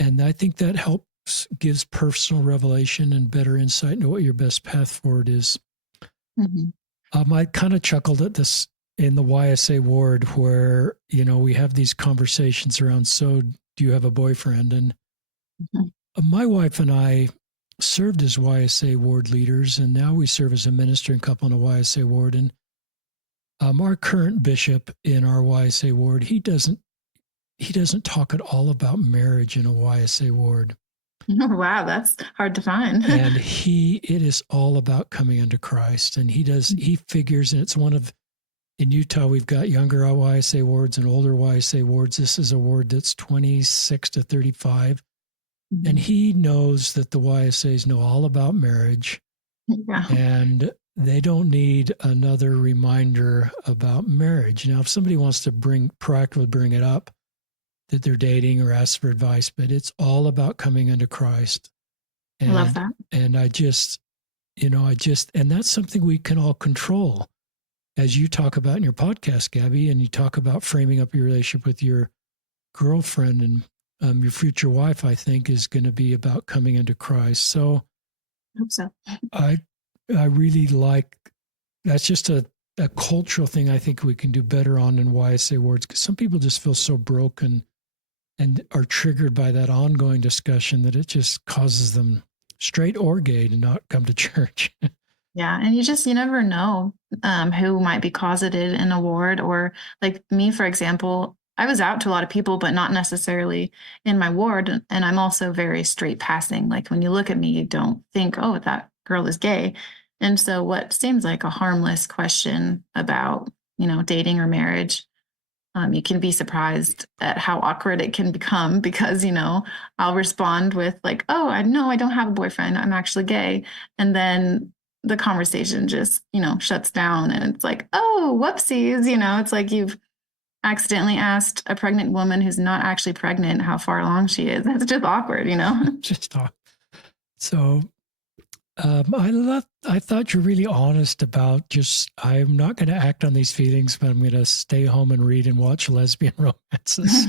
I think that helps, gives personal revelation and better insight into what your best path forward is. I kind of chuckled at this in the YSA ward where, we have these conversations around, so do you have a boyfriend? And my wife and I served as YSA ward leaders, and now we serve as a ministering couple in a YSA ward. And our current bishop in our YSA ward, he doesn't talk at all about marriage in a YSA ward. Wow, that's hard to find. And it is all about coming unto Christ. And he figures, and it's in Utah, we've got younger YSA wards and older YSA wards. This is a ward that's 26 to 35. And he knows that the YSAs know all about marriage. Yeah. And they don't need another reminder about marriage. Now, if somebody wants to proactively bring it up, that they're dating or ask for advice, but it's all about coming unto Christ. And, I love that. And and that's something we can all control. As you talk about in your podcast, Gabby, and you talk about framing up your relationship with your girlfriend and your future wife, I think is going to be about coming into Christ. So I hope so. I really like, that's just a cultural thing I think we can do better on in YSA wards, because some people just feel so broken and are triggered by that ongoing discussion that it just causes them, straight or gay, to not come to church. Yeah. And you never know who might be closeted in a ward, or like me, for example, I was out to a lot of people, but not necessarily in my ward. And I'm also very straight passing. Like when you look at me, you don't think, oh, that girl is gay. And so what seems like a harmless question about, dating or marriage, you can be surprised at how awkward it can become, because, I'll respond with like, oh, I don't have a boyfriend. I'm actually gay. And then the conversation just, shuts down, and it's like, oh, whoopsies. It's like you've accidentally asked a pregnant woman who's not actually pregnant how far along she is. That's just awkward, Just talk. So I thought you're really honest about I'm not going to act on these feelings, but I'm going to stay home and read and watch lesbian romances.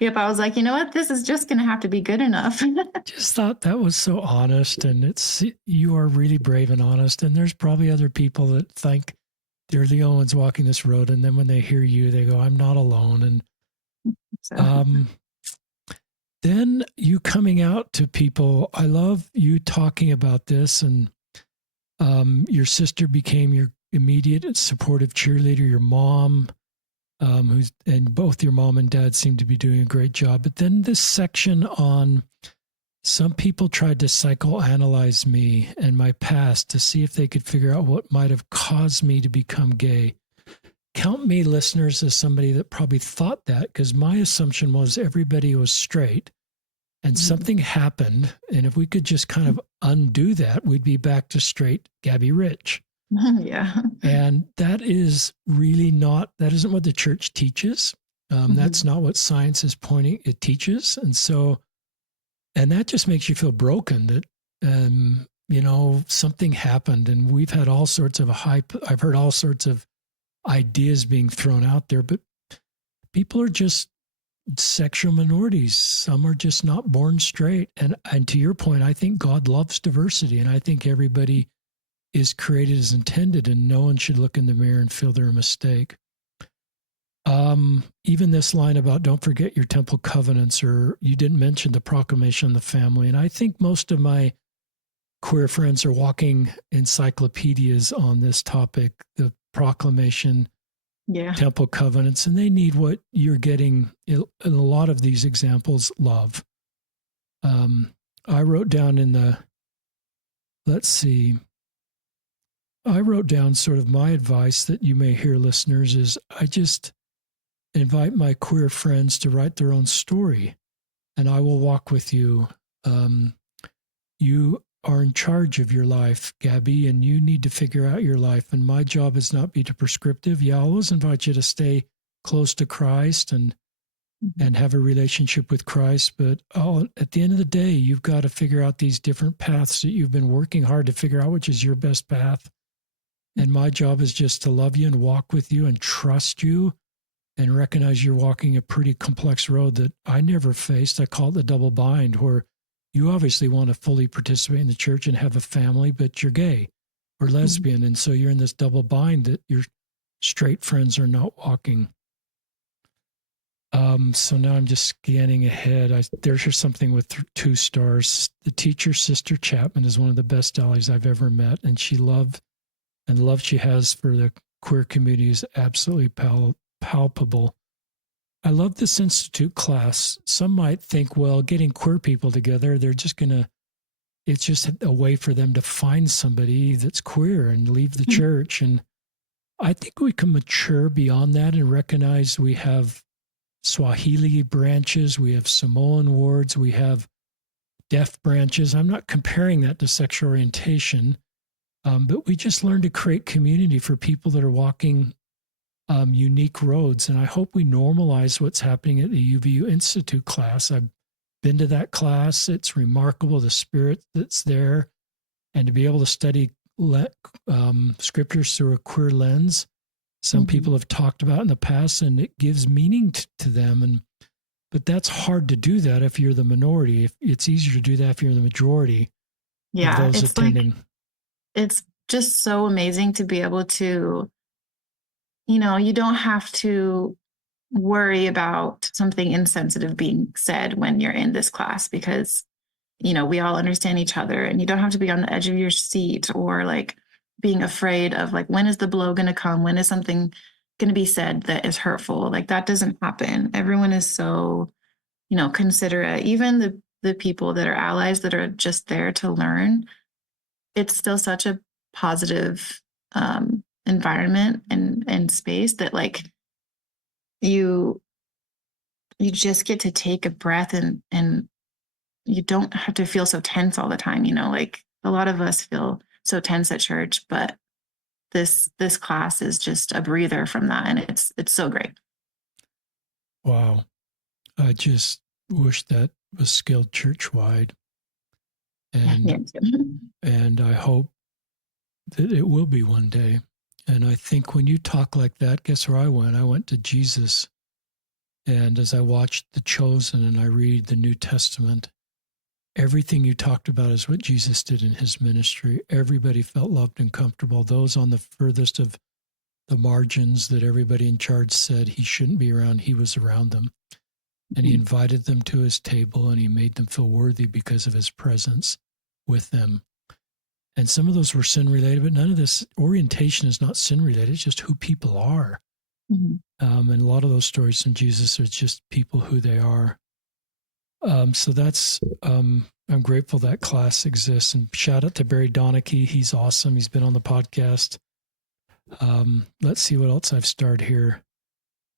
Yep. I was like, you know what? This is just going to have to be good enough. Just thought that was so honest, and you are really brave and honest. And there's probably other people that think they're the only ones walking this road. And then when they hear you, they go, I'm not alone. And So. Then you coming out to people. I love you talking about this, and your sister became your immediate and supportive cheerleader, your mom, and both your mom and dad seem to be doing a great job. But then this section on some people tried to psychoanalyze me and my past to see if they could figure out what might have caused me to become gay. Count me, listeners, as somebody that probably thought that, because my assumption was everybody was straight and something happened. And if we could just kind of undo that, we'd be back to straight Gabby Rich. Yeah. And that is really that isn't what the church teaches. That's not what science is it teaches. And that just makes you feel broken that, something happened, and we've had all sorts of I've heard all sorts of ideas being thrown out there, but people are just sexual minorities. Some are just not born straight. And to your point, I think God loves diversity, and I think everybody is created as intended, and no one should look in the mirror and feel they're a mistake. Even this line about don't forget your temple covenants, or you didn't mention the proclamation of the family. And I think most of my queer friends are walking encyclopedias on this topic, the proclamation, temple covenants, and they need what you're getting in a lot of these examples, love. I wrote down I wrote down sort of my advice that you may hear, listeners, is I just invite my queer friends to write their own story, and I will walk with you. You are in charge of your life, Gabby, and you need to figure out your life. And my job is not be too prescriptive. Yeah, I'll always invite you to stay close to Christ and have a relationship with Christ. But at the end of the day, you've got to figure out these different paths that you've been working hard to figure out which is your best path. And my job is just to love you and walk with you and trust you and recognize you're walking a pretty complex road that I never faced. I call it the double bind, where you obviously want to fully participate in the church and have a family, but you're gay or lesbian. And so you're in this double bind that your straight friends are not walking. So now I'm just scanning ahead. There's something with 2 stars. The teacher, Sister Chapman, is one of the best allies I've ever met. And the love she has for the queer community is absolutely palpable. I love this institute class. Some might think, well, getting queer people together, it's just a way for them to find somebody that's queer and leave the church. And I think we can mature beyond that and recognize we have Swahili branches, we have Samoan wards, we have deaf branches. I'm not comparing that to sexual orientation, but we just learn to create community for people that are walking unique roads. And I hope we normalize what's happening at the UVU Institute class. I've been to that class. It's remarkable, the spirit that's there, and to be able to study scriptures through a queer lens. Some people have talked about in the past, and it gives meaning to them. But that's hard to do that if you're the minority. It's easier to do that if you're the majority. Yeah, of those attending. It's just so amazing to be able to, you don't have to worry about something insensitive being said when you're in this class, because, we all understand each other, and you don't have to be on the edge of your seat or like being afraid of like, when is the blow going to come? When is something going to be said that is hurtful? Like, that doesn't happen. Everyone is so, considerate. Even the people that are allies that are just there to learn, it's still such a positive environment and space that like you just get to take a breath and you don't have to feel so tense all the time. Like a lot of us feel so tense at church, but this class is just a breather from that, and it's so great. Wow. I just wish that was scaled church-wide. And I hope that it will be one day. And I think when you talk like that, guess where I went? I went to Jesus. And as I watched The Chosen and I read the New Testament, everything you talked about is what Jesus did in his ministry. Everybody felt loved and comfortable. Those on the furthest of the margins that everybody in charge said he shouldn't be around, he was around them. And he invited them to his table, and he made them feel worthy because of his presence with them. And some of those were sin-related, but none of this orientation is not sin-related. It's just who people are. And a lot of those stories from Jesus are just people who they are. So that's, I'm grateful that class exists. And shout out to Barry Donachie. He's awesome. He's been on the podcast. Let's see what else I've starred here.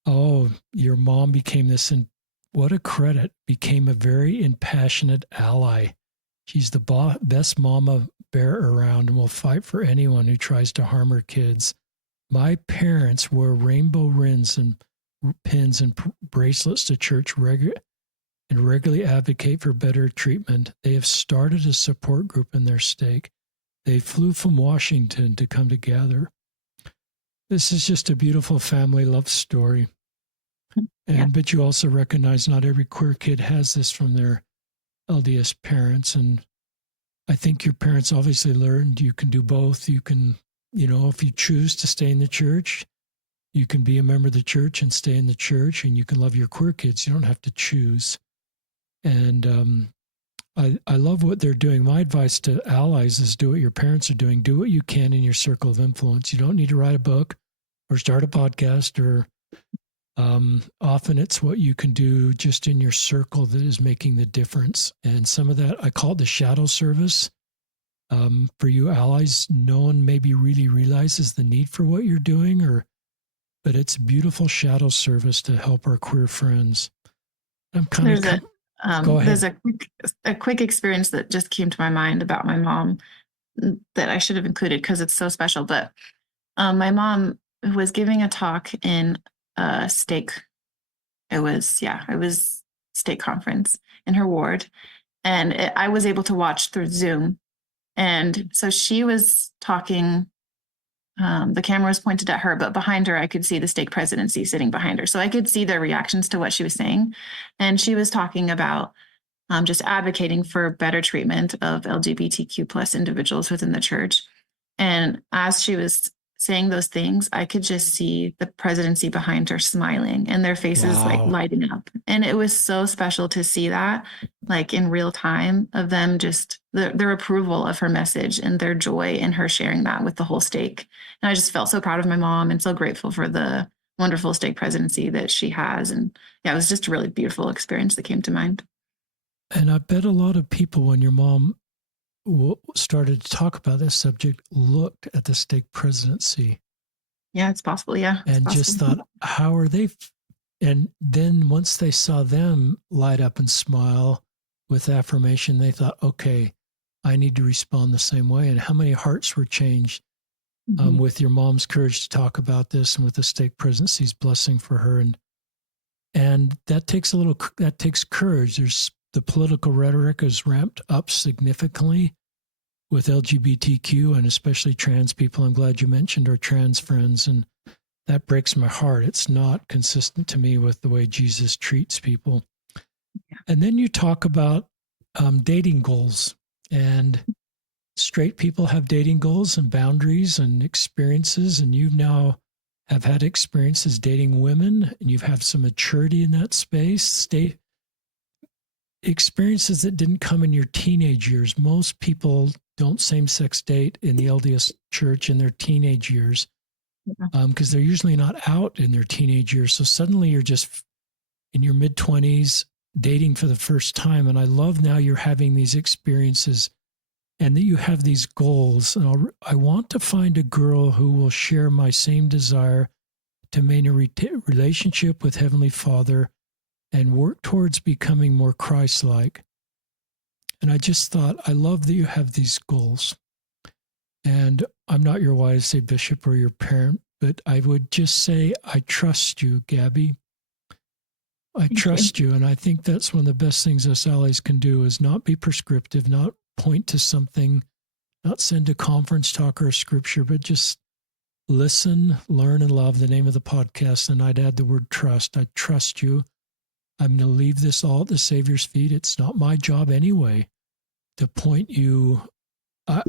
Oh, your mom became this, and what a credit, became a very impassionate ally. She's the best mama bear around and will fight for anyone who tries to harm her kids. My parents wear rainbow rings and pins and bracelets to church and regularly advocate for better treatment. They have started a support group in their stake. They flew from Washington to come together. This is just a beautiful family love story. But you also recognize not every queer kid has this from their LDS parents. And I think your parents obviously learned you can do both. You can, if you choose to stay in the church, you can be a member of the church and stay in the church, and you can love your queer kids. You don't have to choose. And I love what they're doing. My advice to allies is do what your parents are doing. Do what you can in your circle of influence. You don't need to write a book or start a podcast, or often it's what you can do just in your circle that is making the difference. And some of that, I call it the shadow service. For you allies, no one maybe really realizes the need for what you're doing, but it's beautiful shadow service to help our queer friends. I'm kind of... Go ahead. There's a quick experience that just came to my mind about my mom that I should have included because it's so special. But my mom was giving a talk in stake. It was stake conference in her ward, and I was able to watch through Zoom. And so she was talking. The camera was pointed at her, but behind her, I could see the stake presidency sitting behind her. So I could see their reactions to what she was saying. And she was talking about just advocating for better treatment of LGBTQ plus individuals within the church. And as she was saying those things, I could just see the presidency behind her smiling and their faces like lighting up. And it was so special to see that like in real time of them just their approval of her message and their joy in her sharing that with the whole stake. And I just felt so proud of my mom and so grateful for the wonderful stake presidency that she has. And yeah, it was just a really beautiful experience that came to mind. And I bet a lot of people, when your mom started to talk about this subject, looked at the stake presidency. Yeah, it's possible. Yeah. And just thought, how are they? And then once they saw them light up and smile with affirmation, they thought, okay, I need to respond the same way. And how many hearts were changed with your mom's courage to talk about this and with the stake presidency's blessing for her. And that takes courage. There's the political rhetoric is ramped up significantly with LGBTQ and especially trans people. I'm glad you mentioned our trans friends, and that breaks my heart. It's not consistent to me with the way Jesus treats people. Yeah. And then you talk about dating goals, and straight people have dating goals and boundaries and experiences, and you now have had experiences dating women, and you've had some maturity in that space. Experiences that didn't come in your teenage years. Most people don't same-sex date in the LDS church in their teenage years because they're usually not out in their teenage years. So suddenly you're just in your mid-20s dating for the first time. And I love now you're having these experiences and that you have these goals. And I want to find a girl who will share my same desire to maintain a relationship with Heavenly Father and work towards becoming more Christ-like. And I just thought, I love that you have these goals. And I'm not your YSA bishop or your parent, but I would just say, I trust you, Gabby. I trust you. And I think that's one of the best things us allies can do is not be prescriptive, not point to something, not send a conference talk or a scripture, but just listen, learn, and love. The name of the podcast. And I'd add the word trust. I trust you. I'm going to leave this all at the Savior's feet. It's not my job anyway to point you.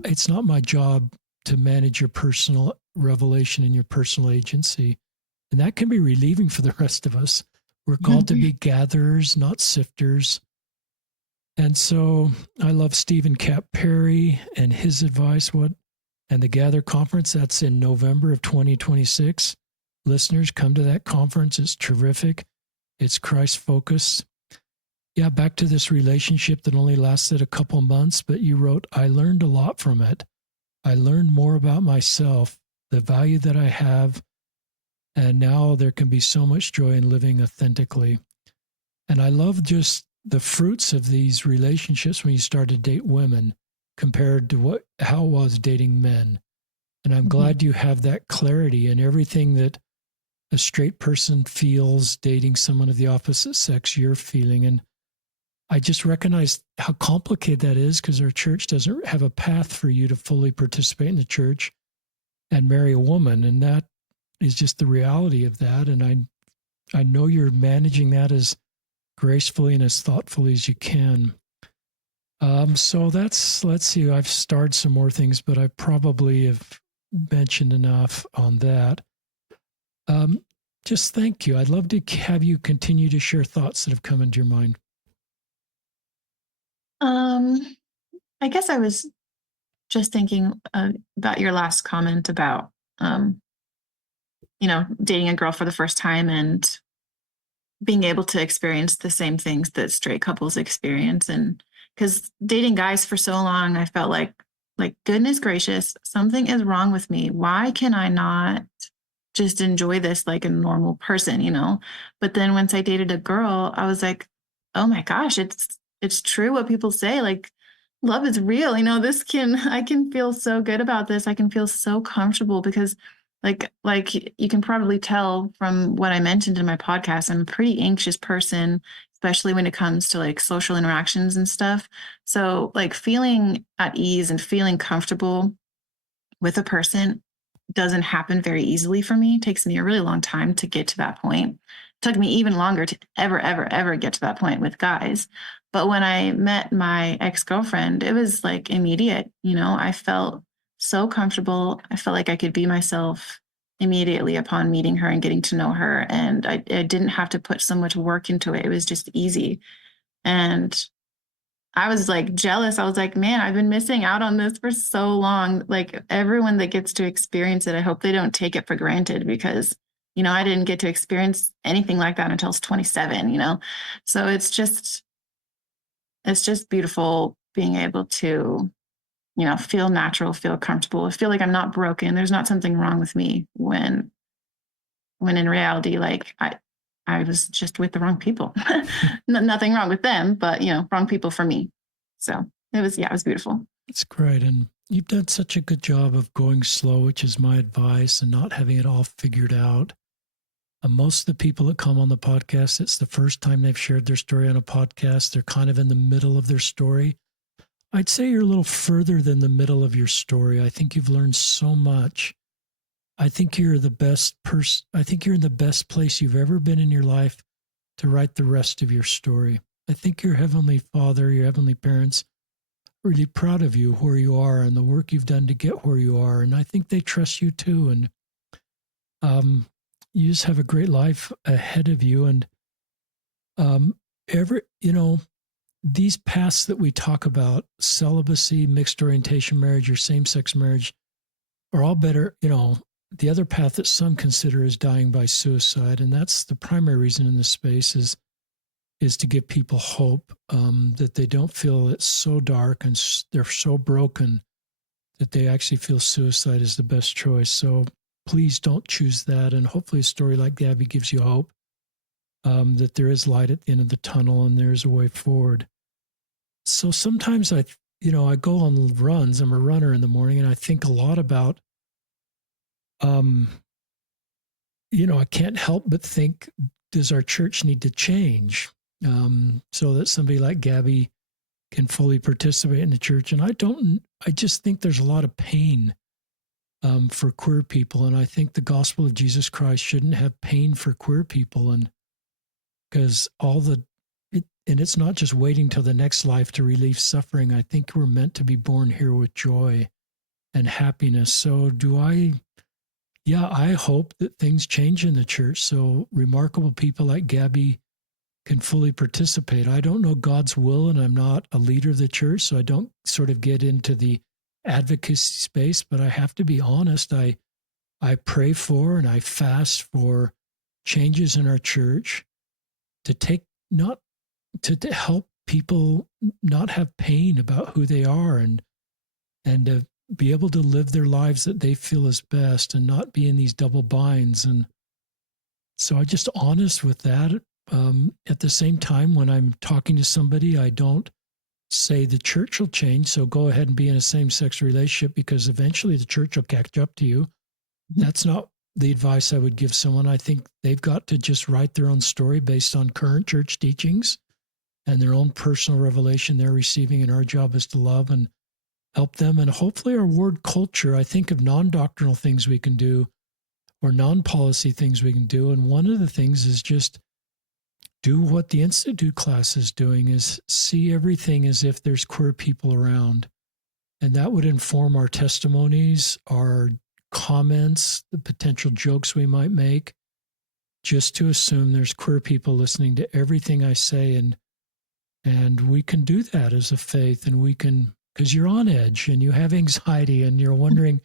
It's not my job to manage your personal revelation and your personal agency. And that can be relieving for the rest of us. We're called to be gatherers, not sifters. And so I love Stephen Cap Perry and his advice. And the Gather Conference, that's in November of 2026. Listeners, come to that conference. It's terrific. It's Christ-focused. Yeah, back to this relationship that only lasted a couple months, but you wrote, I learned a lot from it. I learned more about myself, the value that I have, and now there can be so much joy in living authentically. And I love just the fruits of these relationships when you start to date women compared to how it was dating men. And I'm glad you have that clarity and everything that a straight person feels dating someone of the opposite sex you're feeling. And I just recognize how complicated that is because our church doesn't have a path for you to fully participate in the church and marry a woman. And that is just the reality of that. And I know you're managing that as gracefully and as thoughtfully as you can. So let's see, I've starred some more things, but I probably have mentioned enough on that. Just thank you. I'd love to have you continue to share thoughts that have come into your mind. I guess I was just thinking about your last comment about, dating a girl for the first time and being able to experience the same things that straight couples experience. And because dating guys for so long, I felt like goodness gracious, something is wrong with me. Why can I not just enjoy this like a normal person, But then once I dated a girl, I was like, oh my gosh, it's true what people say. Like love is real. I can feel so good about this. I can feel so comfortable because Like you can probably tell from what I mentioned in my podcast, I'm a pretty anxious person, especially when it comes to like social interactions and stuff. So like feeling at ease and feeling comfortable with a person doesn't happen very easily for me. It takes me a really long time to get to that point. It took me even longer to ever get to that point with guys. But when I met my ex-girlfriend, it was like immediate. I felt so comfortable. I felt like I could be myself immediately upon meeting her and getting to know her. And I didn't have to put so much work into it. It was just easy. And I was like jealous. I was like, man, I've been missing out on this for so long. Like everyone that gets to experience it, I hope they don't take it for granted because, I didn't get to experience anything like that until I was 27. So it's just beautiful being able to, feel natural, feel comfortable, feel like I'm not broken. There's not something wrong with me when in reality, like I was just with the wrong people. Nothing wrong with them, but wrong people for me. So it was beautiful. It's great. And you've done such a good job of going slow, which is my advice, and not having it all figured out. Most of the people that come on the podcast, it's the first time they've shared their story on a podcast. They're kind of in the middle of their story. I'd say you're a little further than the middle of your story. I think you've learned so much. I think you're the best person. I think you're in the best place you've ever been in your life to write the rest of your story. I think your Heavenly Father, your Heavenly parents, are really proud of you, where you are, and the work you've done to get where you are. And I think they trust you too. And you just have a great life ahead of you. And these paths that we talk about, celibacy, mixed orientation marriage, or same-sex marriage, are all better. The other path that some consider is dying by suicide, and that's the primary reason in this space is to give people hope, that they don't feel it's so dark and they're so broken that they actually feel suicide is the best choice. So please don't choose that. And hopefully a story like Gabby gives you hope, that there is light at the end of the tunnel and there's a way forward. So sometimes I go on runs. I'm a runner in the morning, and I think a lot about, I can't help but think, does our church need to change, so that somebody like Gabby can fully participate in the church? And I just think there's a lot of pain for queer people. And I think the gospel of Jesus Christ shouldn't have pain for queer people. And because and it's not just waiting till the next life to relieve suffering. I think we're meant to be born here with joy and happiness. So I hope that things change in the church so remarkable people like Gabby can fully participate. I don't know God's will, and I'm not a leader of the church, so I don't sort of get into the advocacy space, but I have to be honest. I pray for and I fast for changes in our church to help people not have pain about who they are, and to be able to live their lives that they feel is best and not be in these double binds. And so I'm just honest with that. At the same time, when I'm talking to somebody, I don't say the church will change, so go ahead and be in a same-sex relationship because eventually the church will catch up to you. That's not the advice I would give someone. I think they've got to just write their own story based on current church teachings and their own personal revelation they're receiving, and our job is to love and help them. And hopefully our word culture, I think of non-doctrinal things we can do or non-policy things we can do. And one of the things is just do what the Institute class is doing, is see everything as if there's queer people around. And that would inform our testimonies, our comments, the potential jokes we might make, just to assume there's queer people listening to everything I say. And we can do that as a faith, and we can, because you're on edge and you have anxiety and you're wondering.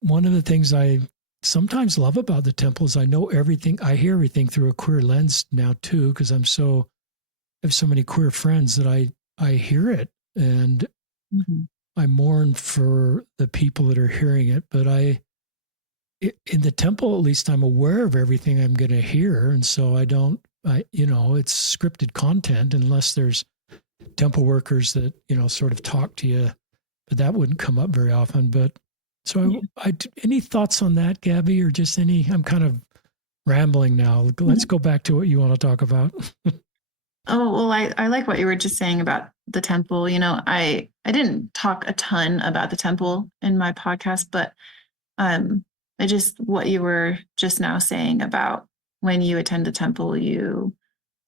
One of the things I sometimes love about the temple is I know everything. I hear everything through a queer lens now too, because I have so many queer friends that I hear it, and I mourn for the people that are hearing it. But in the temple, at least I'm aware of everything I'm going to hear. And so it's scripted content unless there's temple workers that, sort of talk to you, but that wouldn't come up very often. But So any thoughts on that, Gabby, or just any, I'm kind of rambling now. Let's go back to what you want to talk about. Oh, well, I like what you were just saying about the temple. I didn't talk a ton about the temple in my podcast, but I just what you were just now saying about when you attend the temple, you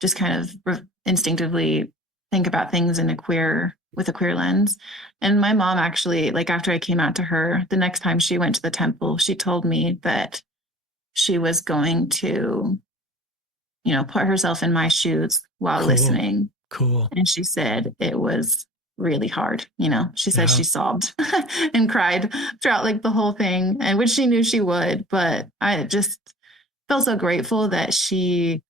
just kind of instinctively think about things with a queer lens. And my mom actually, like after I came out to her, the next time she went to the temple, she told me that she was going to, put herself in my shoes while listening. Cool. And she said it was really hard. She said Yeah. she sobbed and cried throughout like the whole thing, and which she knew she would. But I just felt so grateful that she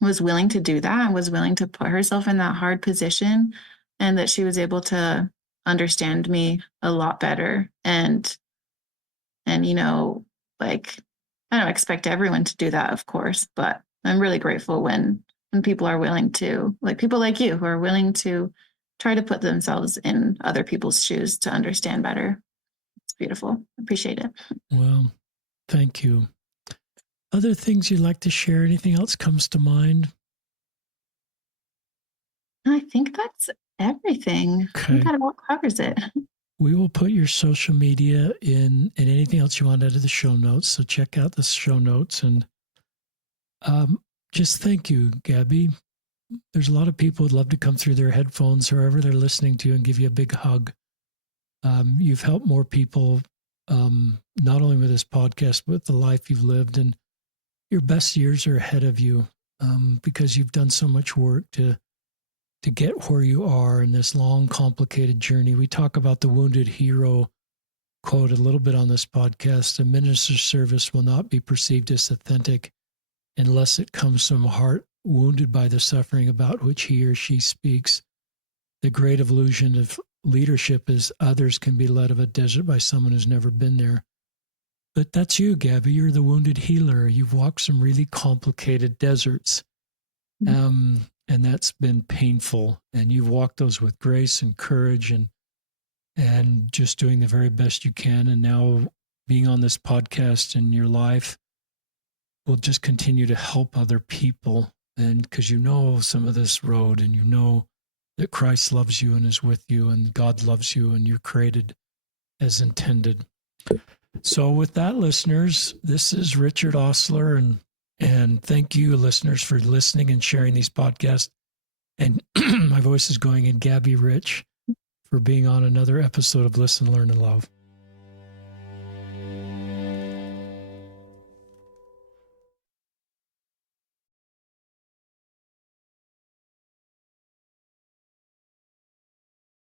was willing to do that and was willing to put herself in that hard position, and that she was able to understand me a lot better. And like I don't expect everyone to do that, of course, but I'm really grateful when people are willing to, like people like you who are willing to try to put themselves in other people's shoes to understand better. It's beautiful. Appreciate it. Well, thank you. Other things you'd like to share? Anything else comes to mind? I think that's everything. I think that about covers it. We will put your social media in and anything else you want out of the show notes. So check out the show notes, and just thank you, Gabby. There's a lot of people who'd love to come through their headphones, wherever they're listening to you, and give you a big hug. You've helped more people, not only with this podcast, but with the life you've lived, and your best years are ahead of you, because you've done so much work to get where you are in this long, complicated journey. We talk about the wounded hero quote a little bit on this podcast. A minister's service will not be perceived as authentic unless it comes from a heart wounded by the suffering about which he or she speaks. The great illusion of leadership is others can be led of a desert by someone who's never been there. But that's you, Gabby. You're the wounded healer. You've walked some really complicated deserts. And that's been painful. And you've walked those with grace and courage and just doing the very best you can. And now being on this podcast in your life will just continue to help other people. And because you know some of this road, and you know that Christ loves you and is with you, and God loves you, and you're created as intended. So with that, listeners, this is Richard Osler, and thank you, listeners, for listening and sharing these podcasts. And my voice is going in, Gabby Rich, for being on another episode of Listen, Learn, and Love.